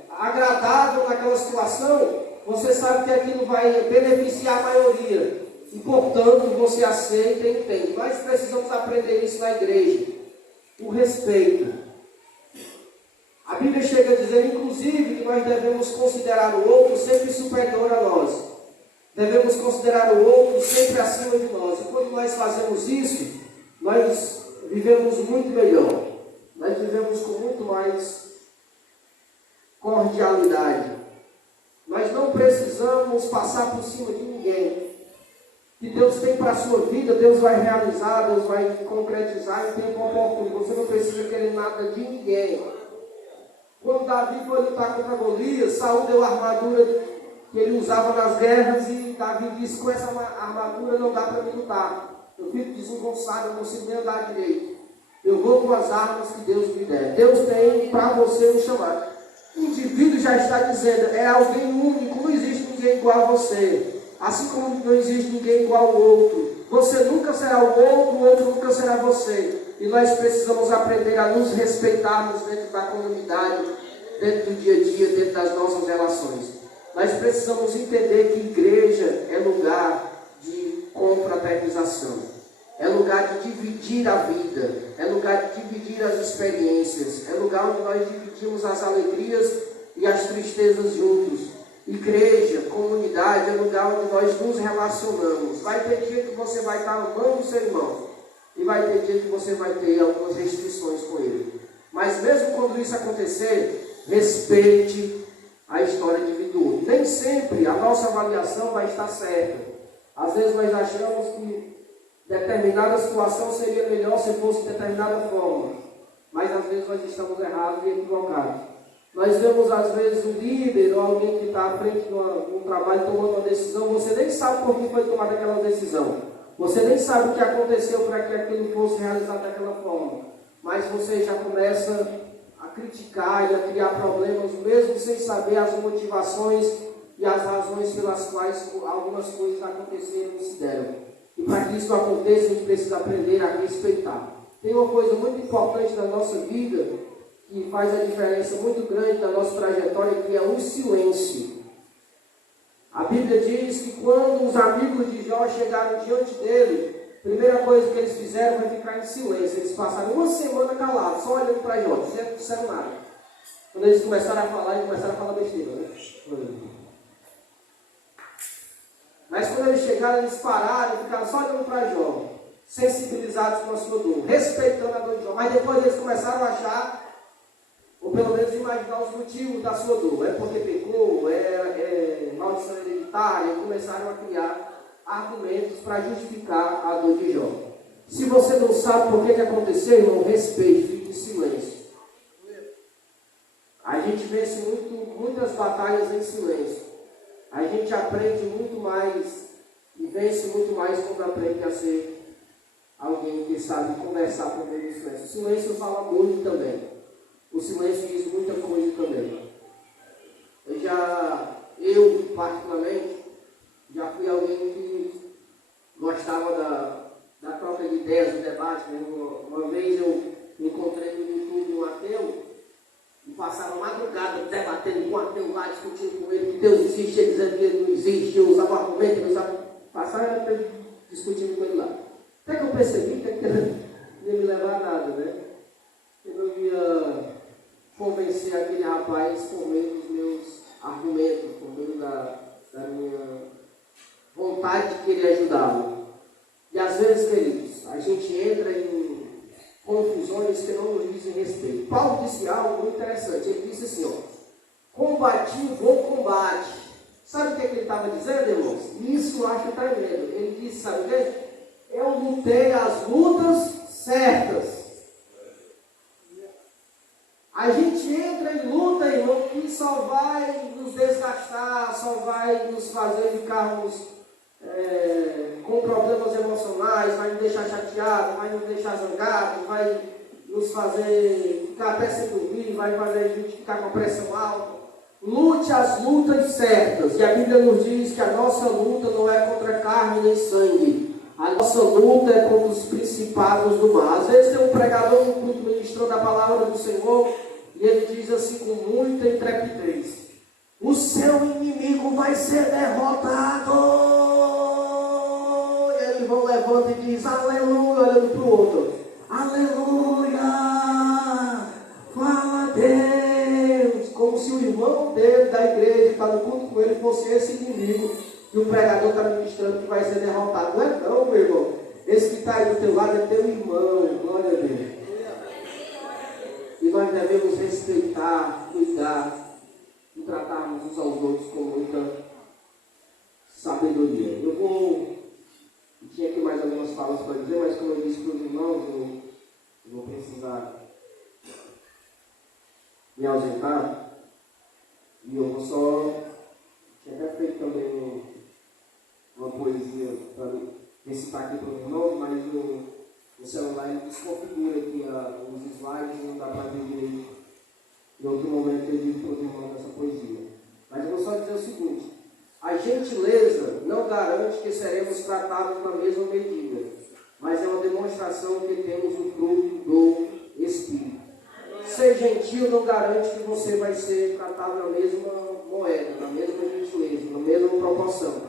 agradável naquela situação, você sabe que aquilo vai beneficiar a maioria. E, portanto, você aceita e entende. Nós precisamos aprender isso na igreja. O respeito. A Bíblia chega a dizer, inclusive, que nós devemos considerar o outro sempre superior a nós. Devemos considerar o outro sempre acima de nós. E quando nós fazemos isso, nós vivemos muito melhor. Nós vivemos com muito mais cordialidade. Nós não precisamos passar por cima de ninguém. O que Deus tem para a sua vida, Deus vai realizar, Deus vai concretizar em tempo oportuno. Você não precisa querer nada de ninguém. Quando Davi foi lutar contra Golias, Saul deu a armadura que ele usava nas guerras e Davi disse, com essa armadura não dá para me lutar. Eu fico desengonçado, eu não consigo nem andar direito. Eu vou com as armas que Deus me der. Deus tem para você um chamado. O indivíduo já está dizendo, é alguém único, não existe ninguém igual a você. Assim como não existe ninguém igual ao outro. Você nunca será o outro nunca será você. E nós precisamos aprender a nos respeitarmos dentro da comunidade, dentro do dia a dia, dentro das nossas relações. Nós precisamos entender que igreja é lugar de confraternização. É lugar de dividir a vida. É lugar de dividir as experiências. É lugar onde nós dividimos as alegrias e as tristezas juntos. Igreja, comunidade, é lugar onde nós nos relacionamos. Vai ter dia que você vai estar amando o seu irmão. E vai ter dia que você vai ter algumas restrições com ele. Mas mesmo quando isso acontecer, respeite a história de vida do outro. Nem sempre a nossa avaliação vai estar certa. Às vezes nós achamos que determinada situação seria melhor se fosse de determinada forma. Mas às vezes nós estamos errados e equivocados. Nós vemos às vezes um líder ou alguém que está à frente de um trabalho tomando uma decisão. Você nem sabe por que foi tomada aquela decisão. Você nem sabe o que aconteceu para que aquilo fosse realizado daquela forma. Mas você já começa a criticar e a criar problemas, mesmo sem saber as motivações e as razões pelas quais algumas coisas aconteceram e se deram. E para que isso aconteça, a gente precisa aprender a respeitar. Tem uma coisa muito importante na nossa vida, que faz a diferença muito grande na nossa trajetória, que é o silêncio. A Bíblia diz que quando os amigos de Jó chegaram diante dele, a primeira coisa que eles fizeram foi ficar em silêncio. Eles passaram uma semana calados, só olhando para Jó, não disseram nada. Quando eles começaram a falar, eles começaram a falar besteira, né? Mas quando eles chegaram, eles pararam e ficaram só olhando para Jó, sensibilizados com a sua dor, respeitando a dor de Jó. Mas depois eles começaram a achar, ou pelo menos imaginar os motivos da sua dor. É porque pecou, é maldição hereditária, e começaram a criar argumentos para justificar a dor de Jó. Se você não sabe por que aconteceu, irmão, respeite, fique em silêncio. A gente vence muitas batalhas em silêncio. A gente aprende muito mais e vence muito mais quando aprende a ser alguém que sabe conversar por meio do silêncio. O silêncio fala muito também. O silêncio diz muita coisa também. Eu particularmente, já fui alguém que gostava da troca de ideias, do debate. Uma vez eu encontrei no YouTube um ateu e passava a madrugada debatendo com o ateu lá, discutindo com ele que Deus existe, ele dizendo que ele não existe, eu usava argumento, eu usava... Passava discutindo com ele lá. Até que eu percebi que ele não ia me levar a nada, né? Eu não ia convencer aquele rapaz por meio dos meus argumentos, por meio da minha vontade de querer ajudá-lo. E às vezes, queridos, a gente entra em confusões que não nos dizem respeito. Paulo disse algo muito interessante. Ele disse assim, ó: combati o bom combate, Sabe o que ele estava dizendo, irmãos? Isso eu acho tremendo. Ele disse, sabe o quê? Eu lutei as lutas certas. A gente entra em luta, irmão, que só vai nos desgastar, só vai nos fazer ficarmos com problemas emocionais, vai nos deixar chateados, vai nos deixar zangados, vai nos fazer ficar até sem dormir, vai fazer a gente ficar com a pressão alta. Lute as lutas certas. E a Bíblia nos diz que a nossa luta não é contra carne nem sangue. A nossa luta é contra os principados do mar. Às vezes tem um pregador no culto ministrando a palavra do Senhor e ele diz assim com muita intrepidez: o seu inimigo vai ser derrotado. E ele vão levanta e diz aleluia, olhando para o outro. Aleluia! Fala a Deus! Como se o irmão dele da igreja que está no culto com ele fosse esse inimigo que o pregador está ministrando que vai ser derrotado. Não é não, meu irmão. Esse que está aí do teu lado é teu irmão. Glória a Deus. E nós devemos respeitar, cuidar e tratarmos uns aos outros com muita sabedoria. Eu tinha aqui mais algumas falas para dizer, mas como eu disse para os irmãos, eu vou precisar me ausentar. E eu vou só... Tinha até feito também uma poesia para recitar aqui para os irmãos, mas o celular ele desconfigura aqui os slides e não dá para ver direito. Em outro momento eu digo para os irmãos essa poesia. Mas eu vou só dizer o seguinte: a gentileza não garante que seremos tratados na mesma medida, mas é uma demonstração que temos o fruto do Espírito. Ser gentil não garante que você vai ser tratado na mesma moeda, na mesma gentileza, na mesma proporção,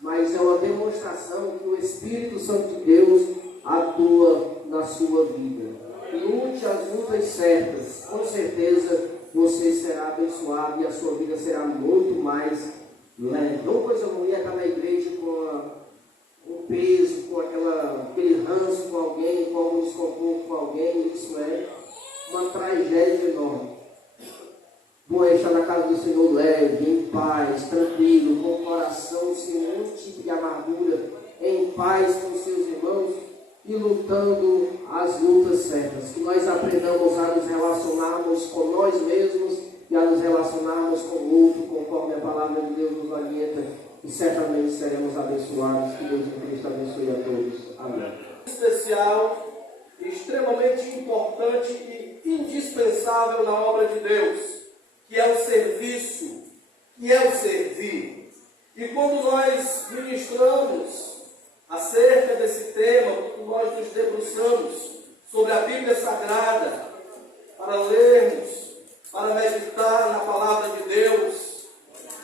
mas é uma demonstração que o Espírito Santo de Deus atua na sua vida. Lute as lutas certas, com certeza você será abençoado e a sua vida será muito mais leve. Não coisa ruim é estar na igreja com peso, com aquele ranço com alguém, com algum desconforto com alguém. Isso é uma tragédia enorme. Bom é estar na casa do Senhor leve, em paz, tranquilo, com o coração sem nenhum tipo de amargura, em paz com seus irmãos e lutando as lutas certas. Que nós aprendamos a nos relacionarmos com nós mesmos e a nos relacionarmos com o outro, conforme a palavra de Deus nos orienta, e certamente seremos abençoados. Que Deus em Cristo abençoe a todos. Amém. Especial, extremamente importante e indispensável na obra de Deus, que é o serviço, que é o servir. E quando nós ministramos acerca desse tema, quando nós nos debruçamos sobre a Bíblia Sagrada, para lermos, para meditar na palavra de Deus,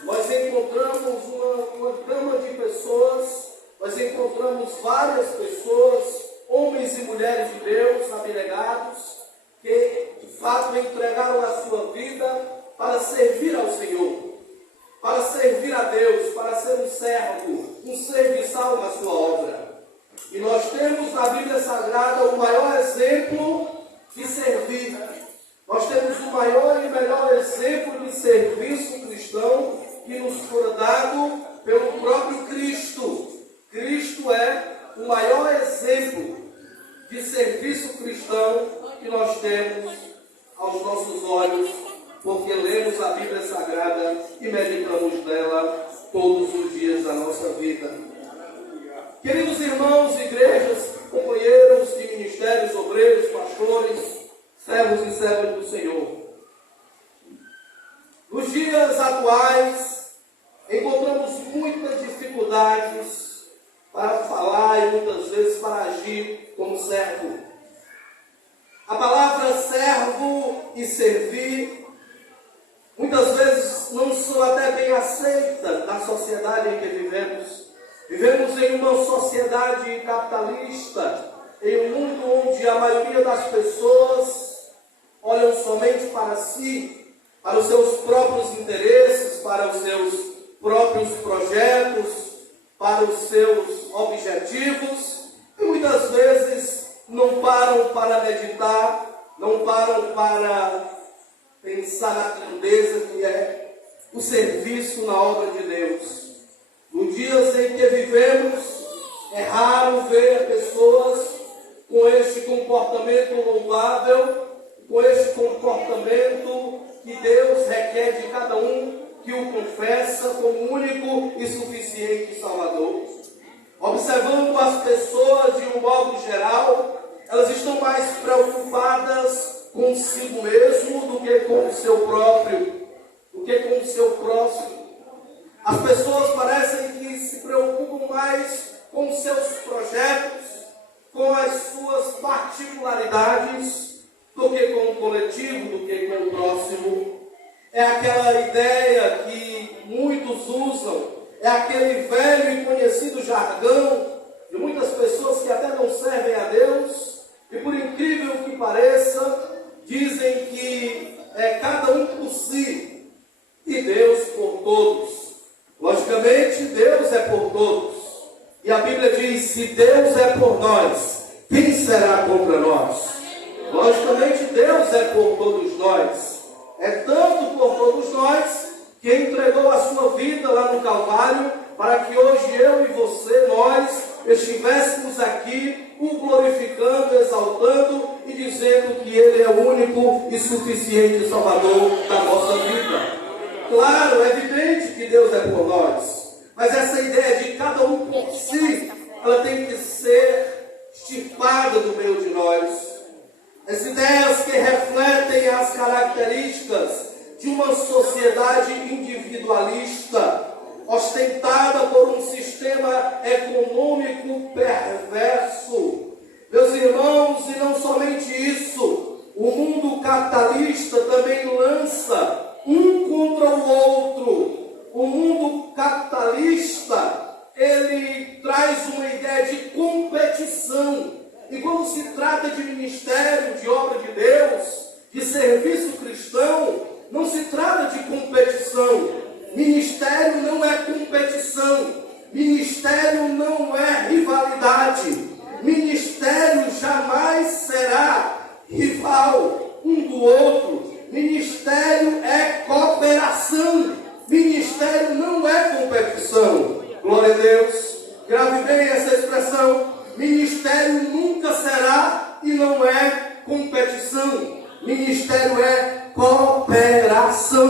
nós encontramos uma gama de pessoas, nós encontramos várias pessoas, homens e mulheres de Deus, abnegados, que de fato entregaram a sua vida para servir ao Senhor, para servir a Deus, para ser um servo, um serviçal na sua obra. E nós temos na Bíblia Sagrada o maior exemplo de servir. Nós temos o maior e melhor exemplo de serviço cristão que nos foi dado pelo próprio Cristo. Cristo é o maior exemplo de serviço cristão que nós temos aos nossos olhos, porque lemos a Bíblia Sagrada e meditamos nela todos os dias da nossa vida. Queridos irmãos, igrejas, companheiros de ministérios, obreiros, pastores, servos e servas do Senhor, nos dias atuais encontramos muitas dificuldades para falar e muitas vezes para agir como servo. A palavra servo e servir muitas vezes não são até bem aceitas na sociedade em que vivemos. Vivemos em uma sociedade capitalista, em um mundo onde a maioria das pessoas olham somente para si, para os seus próprios interesses, para os seus próprios projetos, para os seus objetivos, e muitas vezes não param para meditar, não param para pensar na grandeza que é o serviço na obra de Deus. Nos dias em que vivemos, é raro ver pessoas com este comportamento louvável, com este comportamento que Deus requer de cada um que o confessa como único e suficiente Salvador. Observando as pessoas de um modo geral, elas estão mais preocupadas consigo mesmo do que com o seu próprio, do que com o seu próximo. As pessoas parecem que se preocupam mais com os seus projetos, com as suas particularidades, do que com o coletivo, do que com o próximo. É aquela ideia que muitos usam, é aquele velho e conhecido jargão de muitas pessoas que até não servem a Deus, e por incrível que pareça, dizem que é cada um por si e Deus por todos. Logicamente, Deus é por todos. E a Bíblia diz, se Deus é por nós, quem será contra nós? Logicamente, Deus é por todos nós. É tanto por todos nós que entregou a sua vida lá no Calvário, para que hoje eu e você, nós, estivéssemos aqui, o glorificando, exaltando e dizendo que Ele é o único e suficiente Salvador da nossa vida. Claro, é evidente que Deus é por nós, mas essa ideia de cada um por si, ela tem que ser extirpada do meio de nós. As ideias que refletem as características de uma sociedade individualista, ostentada por um sistema econômico perverso. Meus irmãos, e não somente isso, o mundo capitalista também lança um contra o outro. O mundo capitalista, ele traz uma ideia de competição. E quando se trata de ministério, de obra de Deus, de serviço cristão, não se trata de competição. Ministério não é competição. Ministério não é rivalidade. Ministério jamais será rival um do outro. Ministério é cooperação. Ministério não é competição. Glória a Deus. Grave bem essa expressão. Ministério nunca será e não é competição. Ministério é cooperação.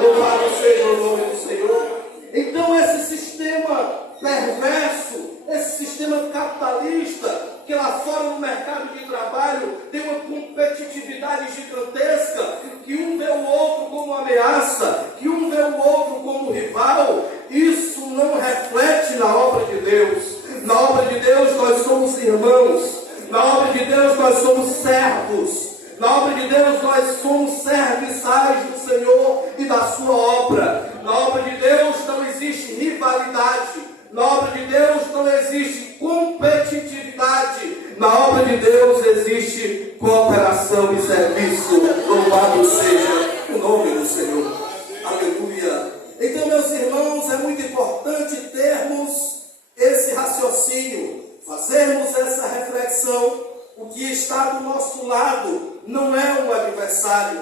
Louvado seja o nome do Senhor. Então esse sistema perverso, esse sistema capitalista, que lá fora no mercado de trabalho tem uma competitividade gigantesca, que um vê o outro como ameaça, que um vê o outro como rival, isso não reflete na obra de Deus. Na obra de Deus nós somos irmãos, na obra de Deus nós somos servos, na obra de Deus nós somos serviçais do Senhor e da sua obra. Na obra de Deus não existe rivalidade, na obra de Deus não existe competitividade, na obra de Deus existe cooperação e serviço. Louvado seja o nome do Senhor. Aleluia. Então, meus irmãos, é muito importante termos esse raciocínio, fazermos essa reflexão. O que está do nosso lado não é um adversário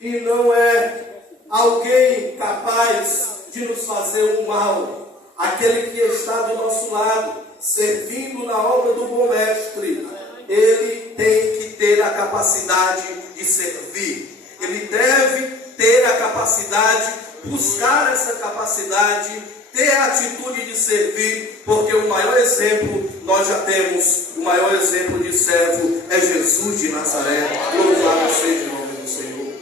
e não é alguém capaz de nos fazer um mal. Aquele que está do nosso lado, servindo na obra do bom mestre, ele tem que ter a capacidade de servir. Ele deve ter a capacidade, buscar essa capacidade, ter a atitude de servir, porque o maior exemplo, nós já temos, o maior exemplo de servo é Jesus de Nazaré. Louvado seja o nome do Senhor.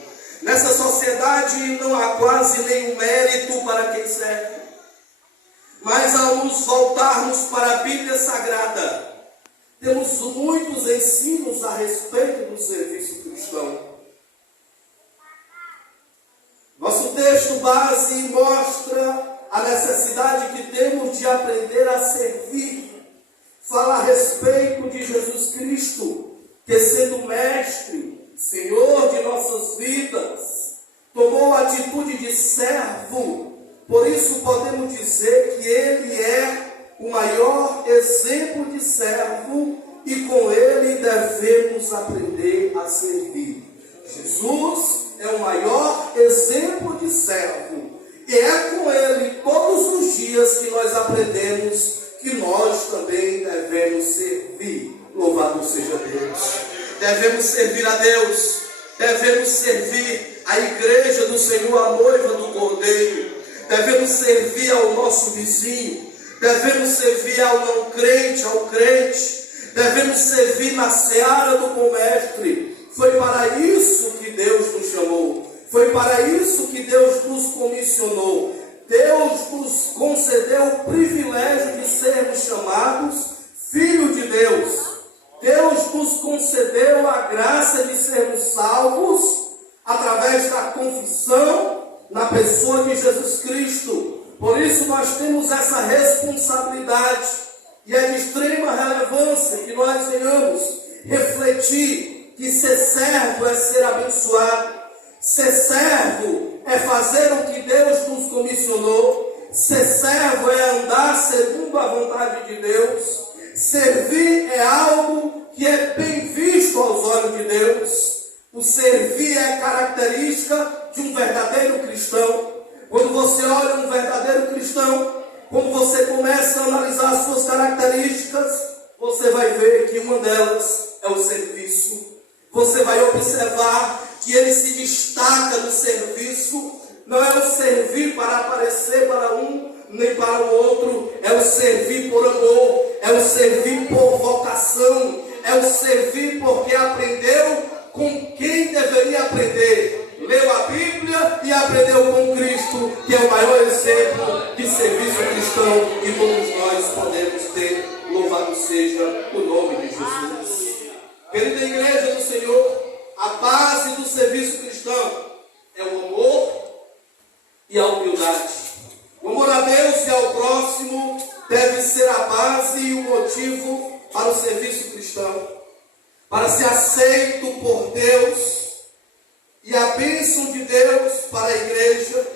Nessa sociedade não há quase nenhum mérito para quem serve. Mas ao nos voltarmos para a Bíblia Sagrada, temos muitos ensinos a respeito do serviço cristão. Nosso texto base mostra a necessidade que temos de aprender a servir. Fala a respeito de Jesus Cristo, que sendo mestre, Senhor de nossas vidas, tomou a atitude de servo. Por isso podemos dizer que ele é o maior exemplo de servo e com ele devemos aprender a servir. Jesus é o maior exemplo de servo dizemos que nós também devemos servir. Louvado seja Deus. Devemos servir a Deus. Devemos servir a igreja do Senhor, a noiva do Cordeiro. Devemos servir ao nosso vizinho. Devemos servir ao não crente, ao crente. Devemos servir na seara do bom mestre. Foi para isso que Deus nos chamou. Foi para isso que Deus nos comissionou. Deus nos concedeu o privilégio de sermos chamados filhos de Deus. Deus nos concedeu a graça de sermos salvos através da confissão na pessoa de Jesus Cristo. Por isso nós temos essa responsabilidade e é de extrema relevância que nós venhamos refletir que ser servo é ser abençoado. Ser servo é fazer o que Deus nos comissionou. Ser servo é andar segundo a vontade de Deus. Servir é algo que é bem visto aos olhos de Deus. O servir é característica de um verdadeiro cristão. Quando você olha um verdadeiro cristão, quando você começa a analisar as suas características, você vai ver que uma delas é o serviço. Você vai observar que ele se destaca no serviço. Não é o servir para aparecer para um nem para o outro, é o servir por amor, é o servir por vocação, é o servir porque aprendeu com quem deveria aprender. Leu a Bíblia e aprendeu com Cristo, que é o maior exemplo de serviço cristão que todos nós podemos ter. Louvado seja o nome de Jesus. Querida igreja do Senhor, a base do serviço cristão é o amor e a humildade. O amor a Deus e ao próximo deve ser a base e o motivo para o serviço cristão. Para ser aceito por Deus e a bênção de Deus para a igreja,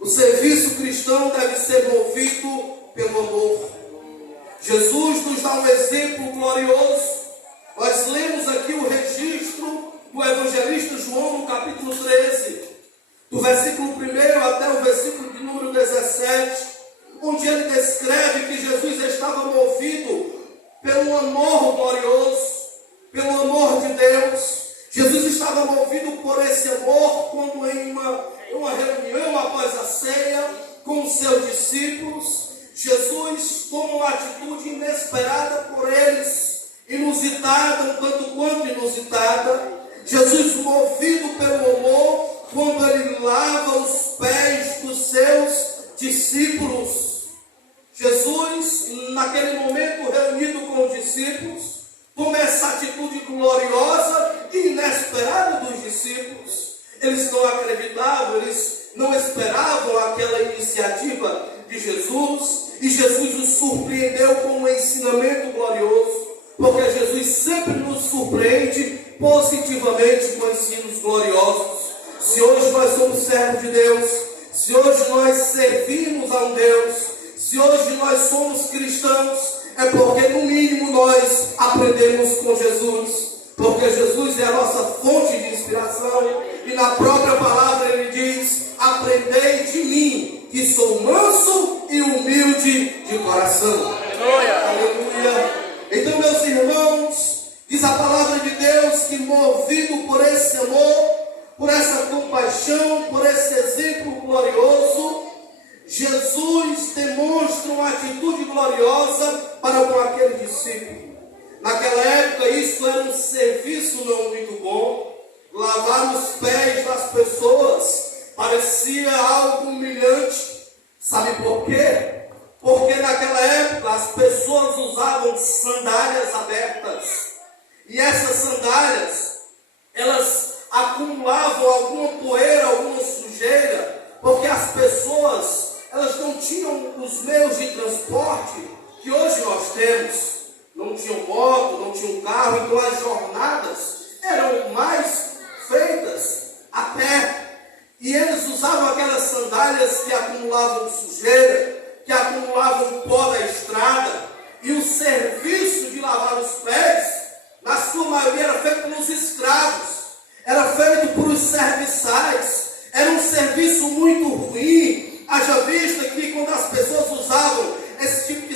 o serviço cristão deve ser movido pelo amor. Jesus nos dá um exemplo glorioso. Nós lemos aqui o registro do evangelista João no capítulo 13, do versículo 1 até o versículo de número 17, onde ele descreve que Jesus estava movido pelo amor glorioso, pelo amor de Deus. Jesus estava movido por esse amor quando em uma reunião após a ceia com os seus discípulos, Jesus toma uma atitude inesperada por eles, inusitada, um tanto quanto inusitada. Jesus, movido pelo amor, quando ele lava os pés dos seus discípulos. Jesus, naquele momento reunido com os discípulos, toma essa atitude gloriosa e inesperada dos discípulos. Eles não acreditavam, eles não esperavam aquela iniciativa de Jesus, e Jesus os surpreendeu com um ensinamento glorioso, porque Jesus sempre nos surpreende positivamente com ensinos gloriosos. Se hoje nós somos servos de Deus, se hoje nós servimos a um Deus, se hoje nós somos cristãos, é porque no mínimo nós aprendemos com Jesus, porque Jesus é a nossa fonte de inspiração, e na própria palavra ele diz: aprendei de mim, que sou manso e humilde de coração. Aleluia. Então, meus irmãos, diz a palavra de Deus que, movido por esse amor, por essa compaixão, por esse exemplo glorioso, Jesus demonstra uma atitude gloriosa para com aquele discípulo. Naquela época isso era um serviço não muito bom. Lavar os pés das pessoas parecia algo humilhante. Sabe por quê? Porque naquela época as pessoas usavam sandálias abertas. E essas sandálias, elas acumulavam alguma poeira, alguma sujeira, porque as pessoas, elas não tinham os meios de transporte que hoje nós temos. Não tinham moto, não tinham carro, então as jornadas eram mais feitas a pé. E eles usavam aquelas sandálias que acumulavam sujeira, que acumulavam pó da estrada. E o serviço de lavar os pés, na sua maioria, era feito pelos escravos, era feito por os serviçais. Era um serviço muito ruim, haja vista que quando as pessoas usavam esse tipo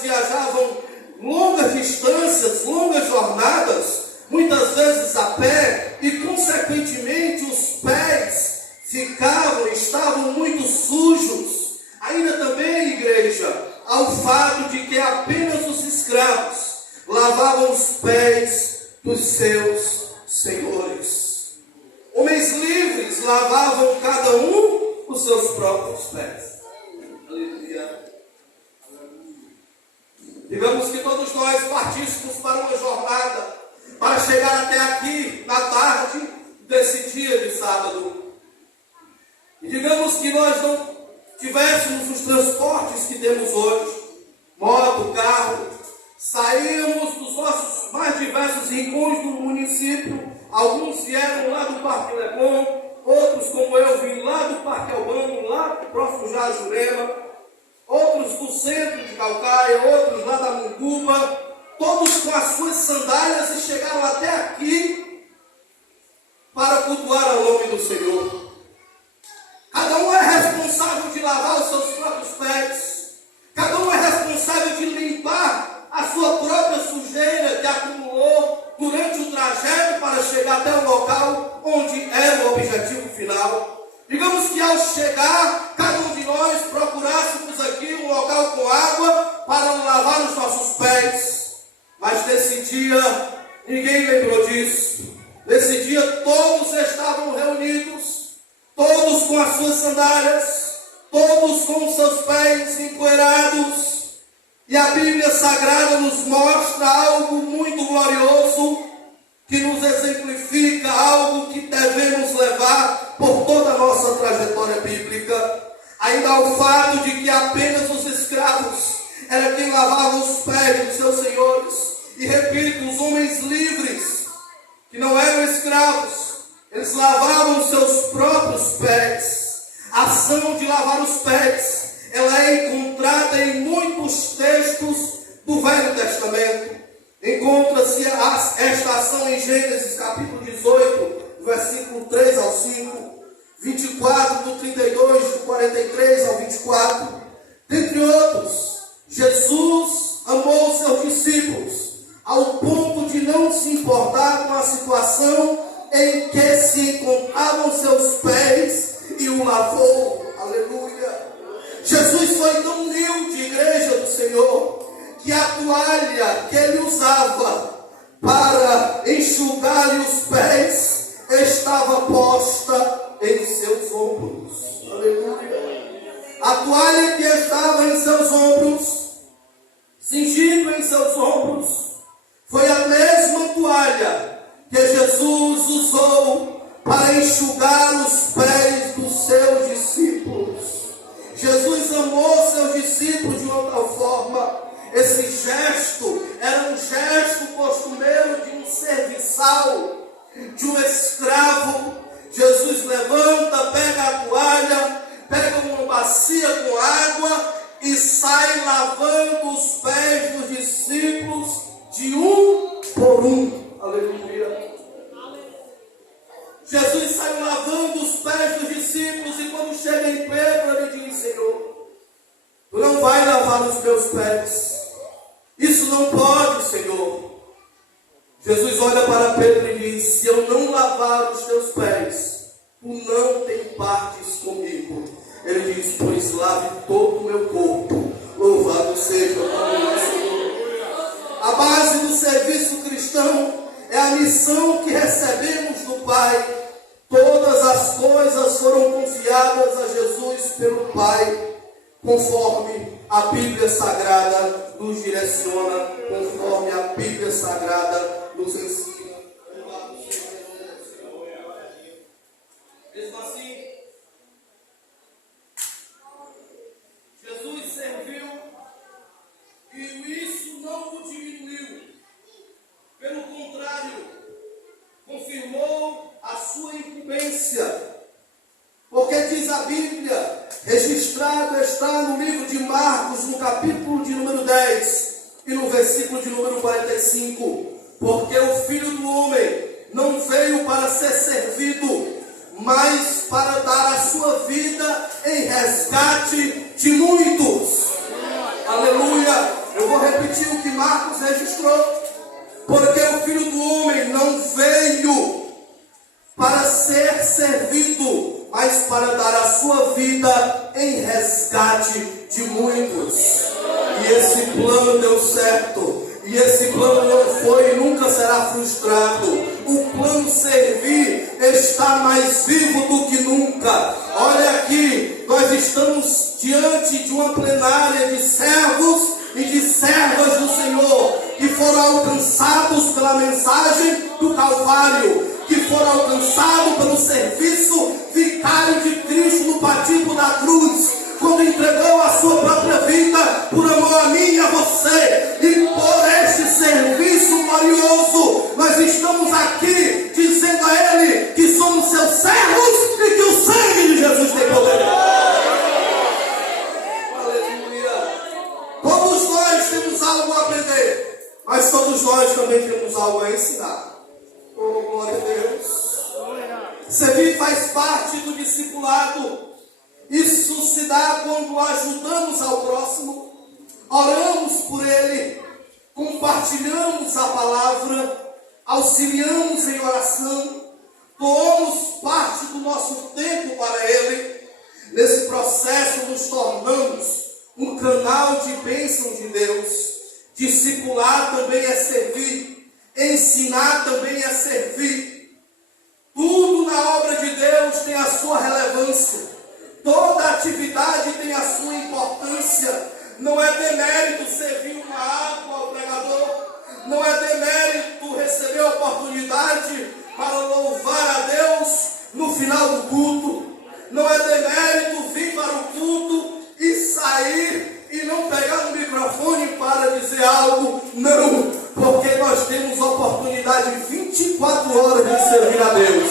nós viajavam longas distâncias, longas jornadas, muitas vezes a pé, e consequentemente os pés estavam muito sujos. Ainda também, igreja, ao fato de que apenas os escravos lavavam os pés dos seus senhores. Homens livres lavavam cada um os seus próprios pés. Aleluia. Digamos que todos nós partíssemos para uma jornada, para chegar até aqui na tarde desse dia de sábado. E digamos que nós não tivéssemos os transportes que temos hoje, moto, carro, saímos dos nossos mais diversos rincões do município. Alguns vieram lá do Parque Leblon, outros, como eu, vim lá do Parque Albano, lá próximo já a Jurema, outros do centro de Calcaia, outros lá da Munguba, todos com as suas sandálias, e chegaram até aqui para cultuar o nome do Senhor. Cada um é responsável de lavar os seus próprios pés. Cada um é responsável de limpar a sua própria sujeira que acumulou durante o trajeto para chegar até o local onde era o objetivo final. Digamos que ao chegar, cada um de nós procurássemos aqui um local com água para lavar os nossos pés. Mas nesse dia, ninguém lembrou disso. Nesse dia, todos estavam reunidos, todos com as suas sandálias, todos com os seus pés empoeirados. E a Bíblia Sagrada nos mostra algo muito glorioso, que nos exemplifica algo que devemos levar por toda a nossa trajetória bíblica. Ainda ao fato de que apenas os escravos eram quem lavavam os pés dos seus senhores. E repito, os homens livres, que não eram escravos, eles lavavam seus próprios pés. A ação de lavar os pés, ela é encontrada em muitos textos do Velho Testamento. Encontra-se esta ação em Gênesis capítulo 18, versículo 3 ao 5, 24 do 32, do 43 ao 24. Dentre outros, Jesus amou seus discípulos ao ponto de não se importar com a situação em que se encontravam seus pés e o lavou. Aleluia. Jesus foi tão humilde, igreja do Senhor, que a toalha que ele usava para enxugar-lhe os pés estava posta em seus ombros. Aleluia. A toalha que estava em seus ombros, cingido em seus ombros, foi a mesma toalha que Jesus usou para enxugar os pés dos seus discípulos. Jesus amou seus discípulos de outra forma. Esse gesto era um gesto costumeiro de um serviçal, de um escravo. Jesus levanta, pega a toalha, pega uma bacia com água e sai lavando os pés dos discípulos de um por um. Aleluia. Jesus saiu lavando os pés dos discípulos, e quando chega em Pedro, ele diz: Senhor, tu não vai lavar os meus pés. Isso não pode, Senhor. Jesus olha para Pedro e diz: se eu não lavar os teus pés, tu não tem partes comigo. Ele diz: pois lave todo o meu corpo. Louvado seja o nome do Senhor. A base do serviço cristão é a missão que recebemos do Pai. Todas as coisas foram confiadas a Jesus pelo Pai, conforme a Bíblia Sagrada nos direciona, conforme a Bíblia Sagrada nos ensina. Mesmo assim, Jesus serviu e isso não o diminuiu. Pelo contrário, confirmou a sua incumbência. Porque diz a Bíblia, registrado está no livro de Marcos, no capítulo de número 10 e no versículo de número 45. Porque o Filho do Homem não veio para ser servido, mas para dar a sua vida em resgate de muitos. Aleluia. Eu vou repetir o que Marcos registrou. Porque o Filho do Homem não veio para ser servido, mas para dar a sua vida em resgate de muitos. E esse plano deu certo. E esse plano não foi e nunca será frustrado. O plano servir está mais vivo do que nunca. Olha aqui, nós estamos diante de uma plenária de servos e de servas do Senhor, que foram alcançados pela mensagem do Calvário, que foram alcançados pelo serviço vicário de Cristo no patíbulo da cruz, quando entregou a sua própria vida por amor a mim e a você. E por este serviço glorioso, nós estamos aqui dizendo a Ele que somos seus servos e que o sangue de Jesus tem poder. Aleluia. Todos nós temos algo a aprender, mas todos nós também temos algo a ensinar. Oh, glória a Deus. Servir faz parte do discipulado. Isso se dá quando ajudamos ao próximo, oramos por ele, compartilhamos a palavra, auxiliamos em oração, doamos parte do nosso tempo para ele. Nesse processo nos tornamos um canal de bênção de Deus. Discipular também é servir, ensinar também é servir. Tudo na obra de Deus tem a sua relevância. Toda atividade tem a sua importância. Não é demérito servir uma água ao pregador. Não é demérito receber a oportunidade para louvar a Deus no final do culto. Não é demérito vir para o culto e sair e não pegar no microfone para dizer algo. Não, porque nós temos oportunidade 24 horas de servir a Deus.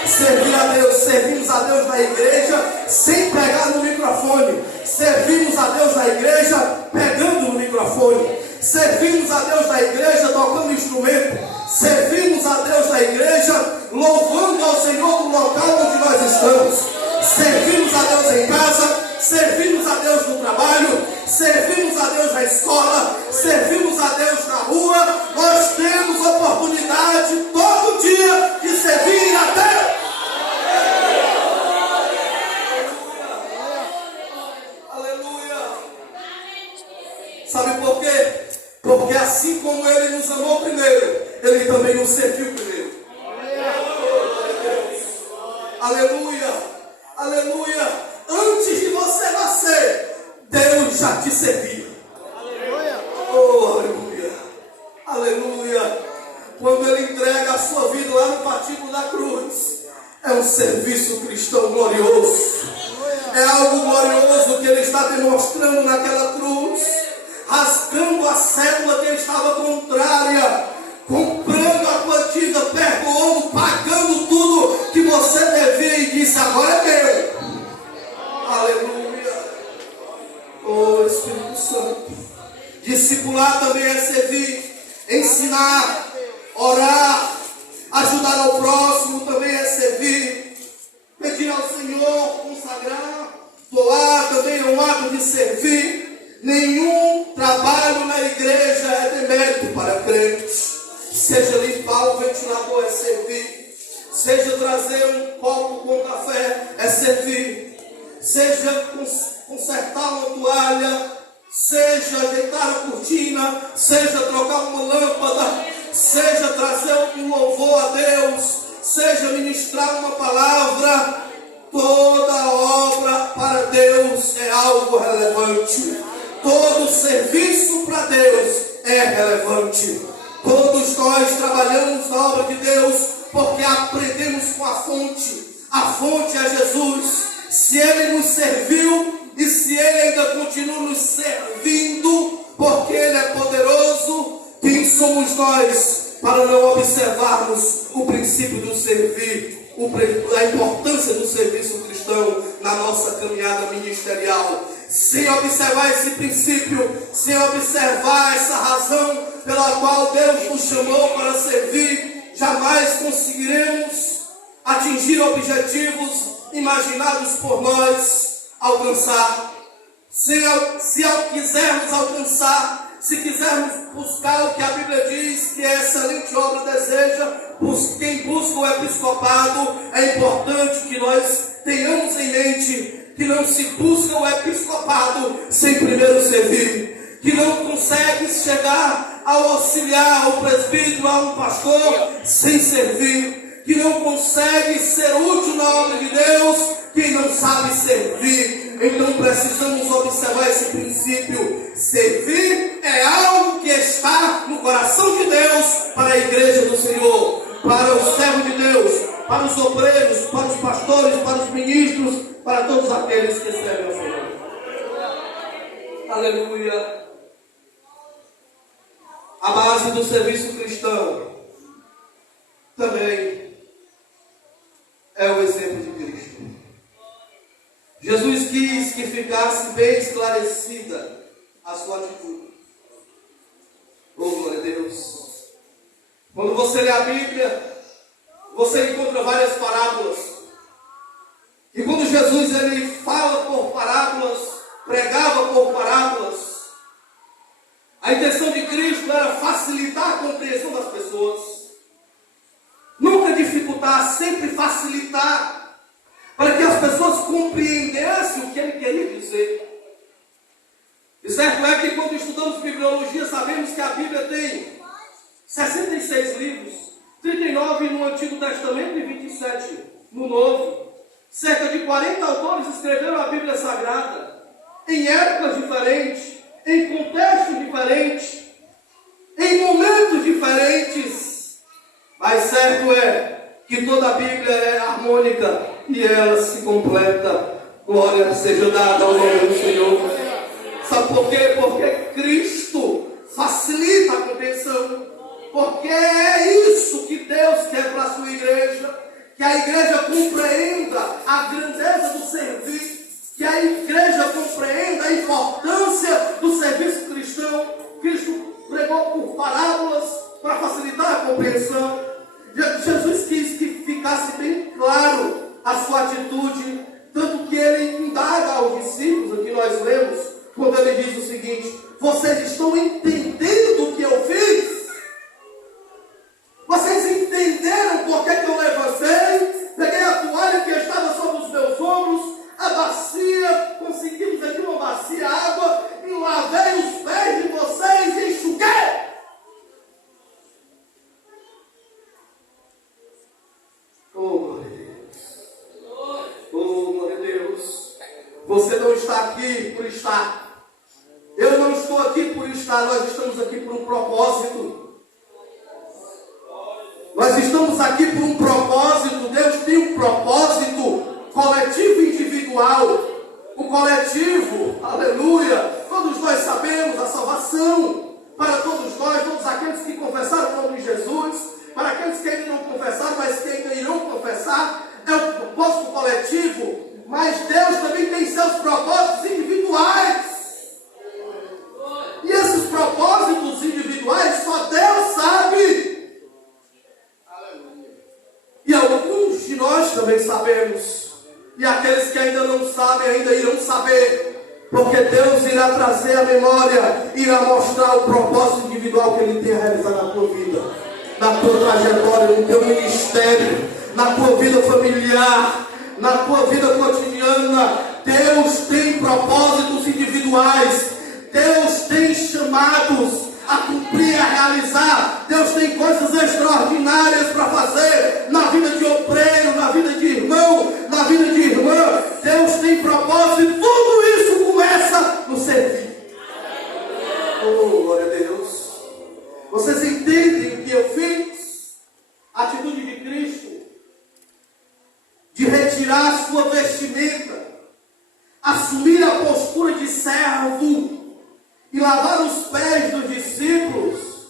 Servir a Deus, servimos a Deus na igreja sem pegar no microfone. Servimos a Deus na igreja pegando no microfone. Servimos a Deus na igreja tocando instrumento. Servimos a Deus na igreja louvando ao Senhor no local onde nós estamos. Servimos a Deus em casa, servimos a Deus no trabalho, servimos a Deus na escola, servimos a Deus na rua. Nós temos oportunidade todo dia de servir a Deus. Aleluia. Sabe por quê? Porque assim como Ele nos amou primeiro, Ele também nos serviu primeiro. Aleluia. Aleluia. Antes de você nascer, Deus já te servia. Oh, aleluia. Aleluia. Quando Ele entrega a sua vida lá no patíbulo da cruz, é um serviço cristão glorioso. É algo glorioso que Ele está demonstrando naquela cruz, rasgando a célula que estava contrária, comprando a tua dívida, perdoando, pagando tudo que você devia e disse: agora é meu. Aleluia. Oh, Espírito Santo. Discipular também é servir, ensinar, orar, ajudar ao próximo também é servir, pedir ao Senhor, consagrar, doar também é um ato de servir. Nenhum trabalho na igreja é demérito para crentes. Seja limpar o ventilador é servir, seja trazer um copo com café é servir, seja consertar uma toalha, seja deitar a cortina, seja trocar uma lâmpada, seja trazer um louvor a Deus, seja ministrar uma palavra. Toda obra para Deus é algo relevante. Todo serviço para Deus é relevante. Todos nós trabalhamos na obra de Deus porque aprendemos com a fonte. A fonte é Jesus. Se Ele nos serviu e se Ele ainda continua nos servindo, porque Ele é poderoso, quem somos nós para não observarmos o princípio do servir, a importância do serviço cristão na nossa caminhada ministerial? Sem observar esse princípio, sem observar essa razão pela qual Deus nos chamou para servir, jamais conseguiremos atingir objetivos imaginados por nós alcançar. Se quisermos alcançar, se amado, é importante que nós tenhamos em mente que não se busca o episcopado sem primeiro servir, que não consegue chegar ao auxiliar, ao presbítero, a um pastor sem servir, que não consegue ser útil na obra de Deus quem não sabe servir. Então precisamos observar esse princípio. Servir é algo que está no coração de Deus para a igreja do Senhor, para o servo de Deus, para os obreiros, para os pastores, para os ministros, para todos aqueles que servem ao Senhor. Aleluia. A base do serviço cristão também é o exemplo de Cristo. Jesus quis que ficasse bem esclarecida a sua atitude. Oh, glória a Deus. Quando você lê a Bíblia, você encontra várias parábolas. E quando Jesus ele fala por parábolas, pregava por parábolas, a intenção de Cristo era facilitar a compreensão das pessoas. Nunca dificultar, sempre facilitar, para que as pessoas compreendessem o que ele queria dizer. E certo é que quando estudamos bibliologia, sabemos que a Bíblia tem 66 livros, 39 no Antigo Testamento e 27 no Novo. Cerca de 40 autores escreveram a Bíblia Sagrada, em épocas diferentes, em contextos diferentes, em momentos diferentes. Mas certo é que toda a Bíblia é harmônica e ela se completa. Glória seja dada ao nome do Senhor. Sabe por quê? Porque Cristo facilita a compreensão. Porque é isso que Deus quer para a sua igreja. Que a igreja compreenda a grandeza do serviço. Que a igreja compreenda a importância do serviço cristão. Cristo pregou por parábolas para facilitar a compreensão. Jesus quis que ficasse bem claro a sua atitude, tanto que ele indaga aos discípulos, aqui nós lemos, quando ele diz o seguinte: vocês estão entendendo o que eu fiz? Vocês entenderam por que eu levantei, peguei a toalha que estava sobre os meus ombros, a bacia, conseguimos aqui uma bacia, água, e lavei os pés de vocês e enxuguei? Oh, glória a Deus. Oh, glória a Deus. Você não está aqui por estar. Eu não estou aqui por estar. Nós estamos aqui por um propósito. Nós estamos aqui por um propósito. Deus tem um propósito coletivo e individual. O coletivo, aleluia, todos nós sabemos a salvação para todos nós, todos aqueles que confessaram o nome de Jesus. Para aqueles que ainda não confessaram, mas que ainda irão confessar, é um propósito coletivo, mas Deus também tem seus propósitos individuais. E esses propósitos individuais só Deus sabe. E alguns de nós também sabemos. E aqueles que ainda não sabem, ainda irão saber. Porque Deus irá trazer à memória, irá mostrar o propósito individual que Ele tem realizado na tua vida, na tua trajetória, no teu ministério, na tua vida familiar, na tua vida cotidiana. Deus tem propósitos individuais. Deus tem chamados a cumprir, a realizar. Deus tem coisas extraordinárias para fazer na vida de obreiro, na vida de irmão, na vida de irmã. Deus tem propósito e tudo isso começa no servir. Oh, glória a Deus. Vocês entendem o que eu fiz? A atitude de Cristo de retirar a sua vestimenta, assumir a postura de servo e lavar os pés dos discípulos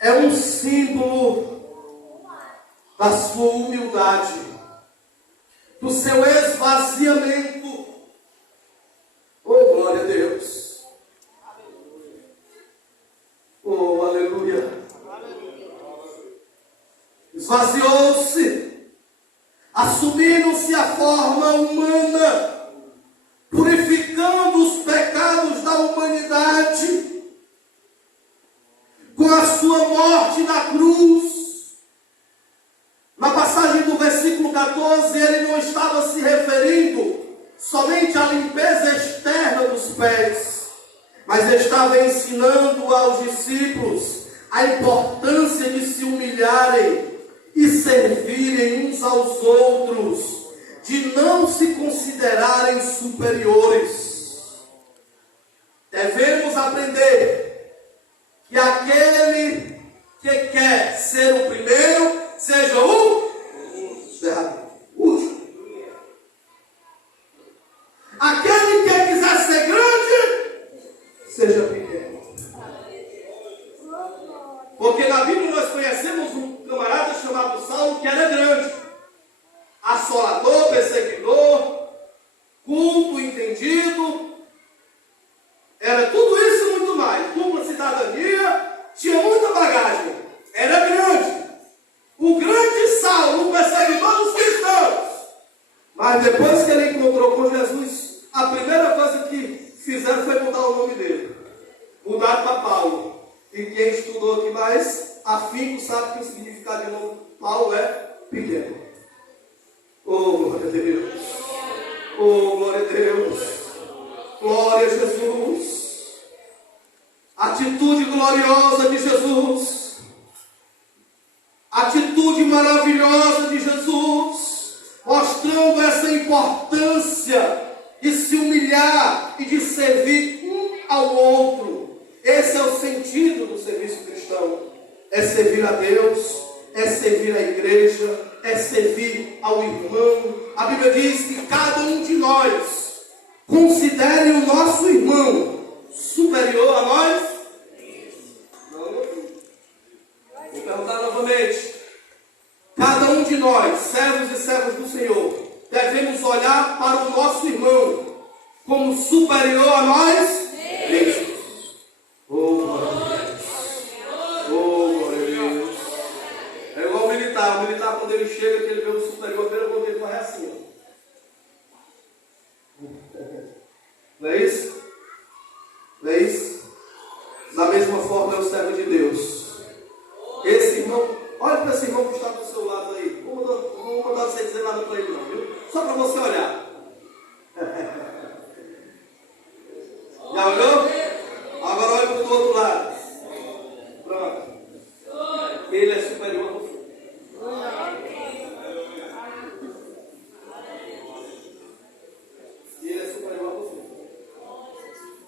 é um símbolo da sua humildade, do seu esvaziamento. Oh, glória a Deus. Oh, aleluia. Esvaziou-se, assumindo-se a forma humana, purificando os pecados da humanidade, com a sua morte na cruz. Na passagem do versículo 14, estava ensinando aos discípulos a importância de se humilharem e servirem uns aos outros, de não se considerarem superiores. Devemos aprender que aquele que quer ser o primeiro, seja o último. Aquele que quiser ser grande, seja pequeno. Porque na Bíblia nós conhecemos um camarada chamado Saulo que era grande, assolador, perseguidor, culto, entendido, era tudo isso e muito mais, dupla cidadania, tinha muita bagagem, era grande, o grande Saulo, o perseguidor dos cristãos. Mas depois que ele encontrou com Jesus, a primeira coisa que fizeram foi mudar o nome dele, mudaram para Paulo. E quem estudou aqui mais afinco sabe que o significado de nome Paulo é pequeno. Oh, glória a Deus. Oh, glória a Deus. Glória a Jesus. Atitude gloriosa de Jesus. Atitude maravilhosa de Jesus. Mostrando essa importância de se humilhar e de servir um ao outro. Esse é o sentido do serviço cristão. É servir a Deus, é servir a igreja, é servir ao irmão. A Bíblia diz que cada um de nós considere o nosso irmão superior a nós. Não. Vou perguntar novamente. Cada um de nós, servos e servas do Senhor, devemos olhar para o nosso irmão como superior a nós mesmos. Oh, glória a Deus. Oh, glória a Deus. É igual o militar. O militar, quando ele chega, que ele vê o superior, a primeira coisa que ele faz é assim. Não é isso? Não é isso? Da mesma forma é o servo de Deus. Esse irmão, olha para esse irmão que está do seu lado aí. Não vou mandar você dizer nada para ele não, viu? Só para você olhar. Já olhou? Agora olha para o outro lado. Pronto. Ele é superior a você. Ele é superior a você.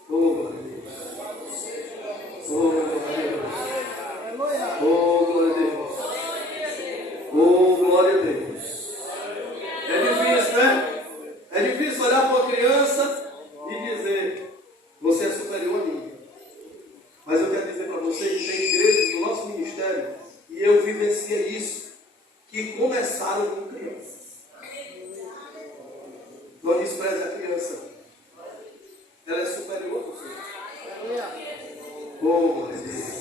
Oh, glória a Deus. Oh, glória a Deus. Oh, glória a Deus. Oh, glória a Deus. É difícil, né? É difícil olhar para uma criança e dizer: você é superior a mim. Mas eu quero dizer para você que tem igrejas do nosso ministério, e eu vivenciei isso, que começaram com crianças. Não despreze a criança. Ela é superior a você. Oh, glória a Deus.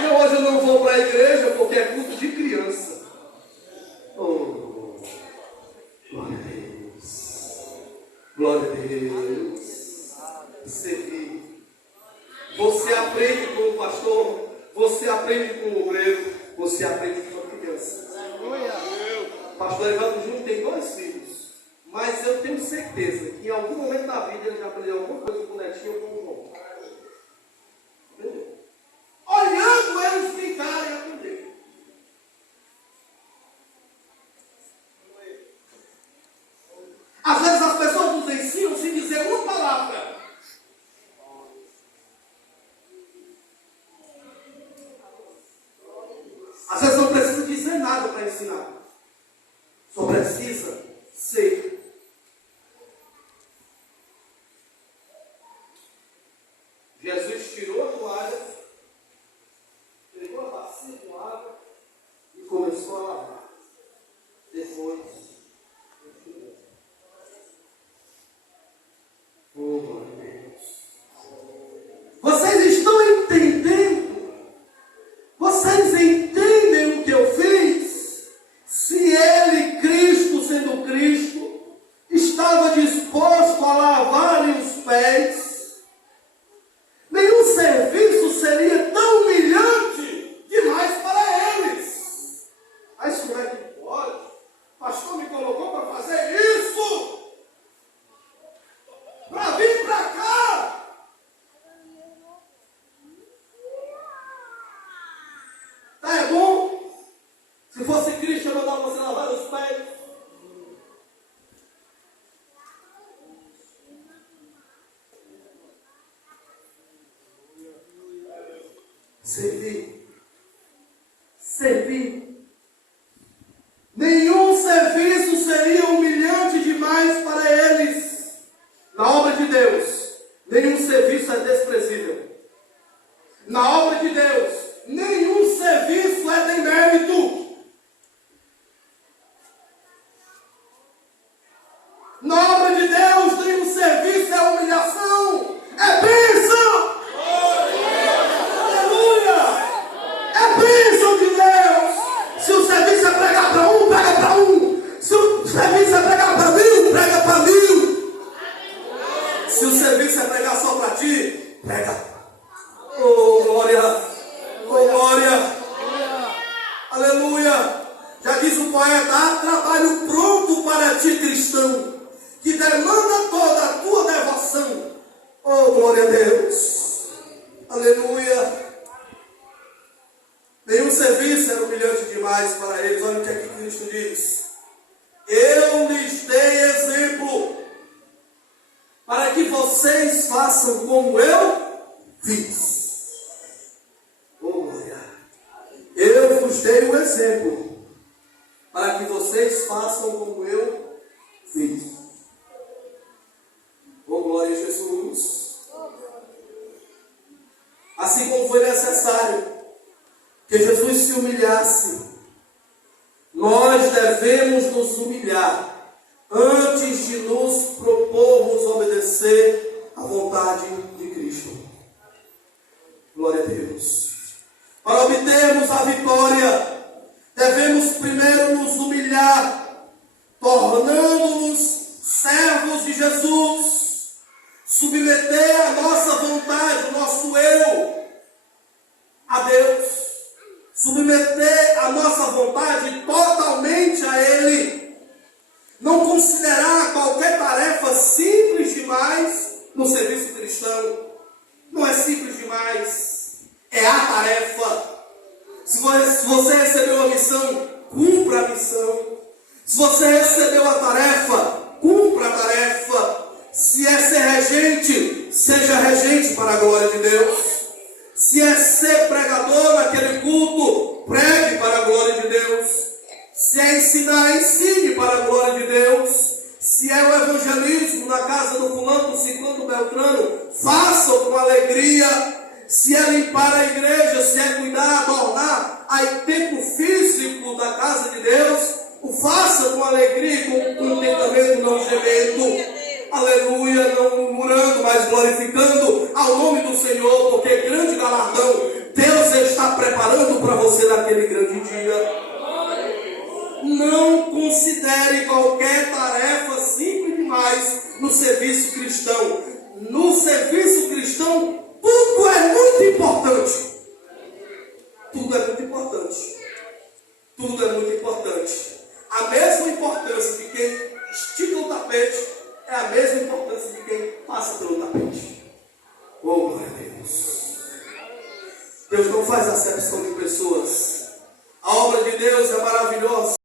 E hoje eu não vou para a igreja porque é culto de criança. Oh, glória a Deus. Glória a Deus. Servir. Você aprende com o pastor, você aprende com o obreiro, você aprende com a criança. O pastor Evaldo Júnior tem 2 filhos, mas eu tenho certeza que em algum momento da vida ele já aprendeu alguma coisa com o netinho ou com o irmão. Olhando eles brincarem e aprender. Às vezes as pessoas nos ensinam sem dizer uma palavra. Às vezes não precisa dizer nada para ensinar. Só precisa ser. Jesus tirou a toalha, pegou a bacia com água e começou a lavar. Depois, oh, glória a Deus. Vocês estão entendendo? Vocês entendem o que eu fiz? Se ele, Cristo, sendo Cristo, estava disposto a lavar-lhe os pés, nenhum serviço seria Servir. Servir. Nenhum serviço seria humilhante demais para eles. Na obra de Deus, nenhum serviço é desprezível. Na obra de Deus, nenhum serviço é demérito. Na obra de Deus, nenhum serviço é humilhação. É bênção. Aleluia. É bênção de Deus. Se o serviço é pregar para um, prega para um. Se o serviço é pregar para mil, prega para mil. Se o serviço é pregar só para ti, prega. Oh, glória. Oh, glória. Aleluia. Já diz o poeta: há trabalho pronto para ti, cristão, que demanda toda a tua devoção. Oh, glória a Deus. Aleluia. Nenhum serviço era humilhante demais para eles. Olha o que aqui Cristo diz: eu lhes dei exemplo, para que vocês façam como eu fiz. Oh, glória. Eu vos dei o exemplo, para que vocês façam como eu fiz. Oh, glória a Jesus. Assim como foi necessário que Jesus se humilhasse, nós devemos nos humilhar antes de nos propormos obedecer à vontade de Cristo. Glória a Deus. Para obtermos a vitória, devemos primeiro nos humilhar, tornando-nos servos de Jesus, submeter a nossa vontade, o nosso eu, a Deus, submeter a nossa vontade totalmente a Ele, não considerar qualquer tarefa simples demais no serviço cristão. Não é simples demais, é a tarefa. Se você recebeu a missão, cumpra a missão. Se você recebeu a tarefa, cumpra a tarefa. Se é ser regente, seja regente para a glória de Deus. Se é ser pregador naquele culto, pregue para a glória de Deus. Se é ensinar, ensine para a glória de Deus. Se é o evangelismo na casa do fulano, do ciclano, do beltrano, faça com alegria. Se é limpar a igreja, se é cuidar, adornar o templo físico da casa de Deus, o faça com alegria e com contentamento, não gemendo. Aleluia, não murmurando, mas glorificando ao nome do Senhor, porque grande galardão Deus está preparando para você naquele grande dia. Não considere qualquer tarefa simples demais no serviço cristão. No serviço cristão, tudo é muito importante. Tudo é muito importante. Tudo é muito importante. A mesma importância de quem estica o tapete é a mesma importância de quem passa pelo tapete. Oh, glória a Deus. Deus não faz acepção de pessoas. A obra de Deus é maravilhosa.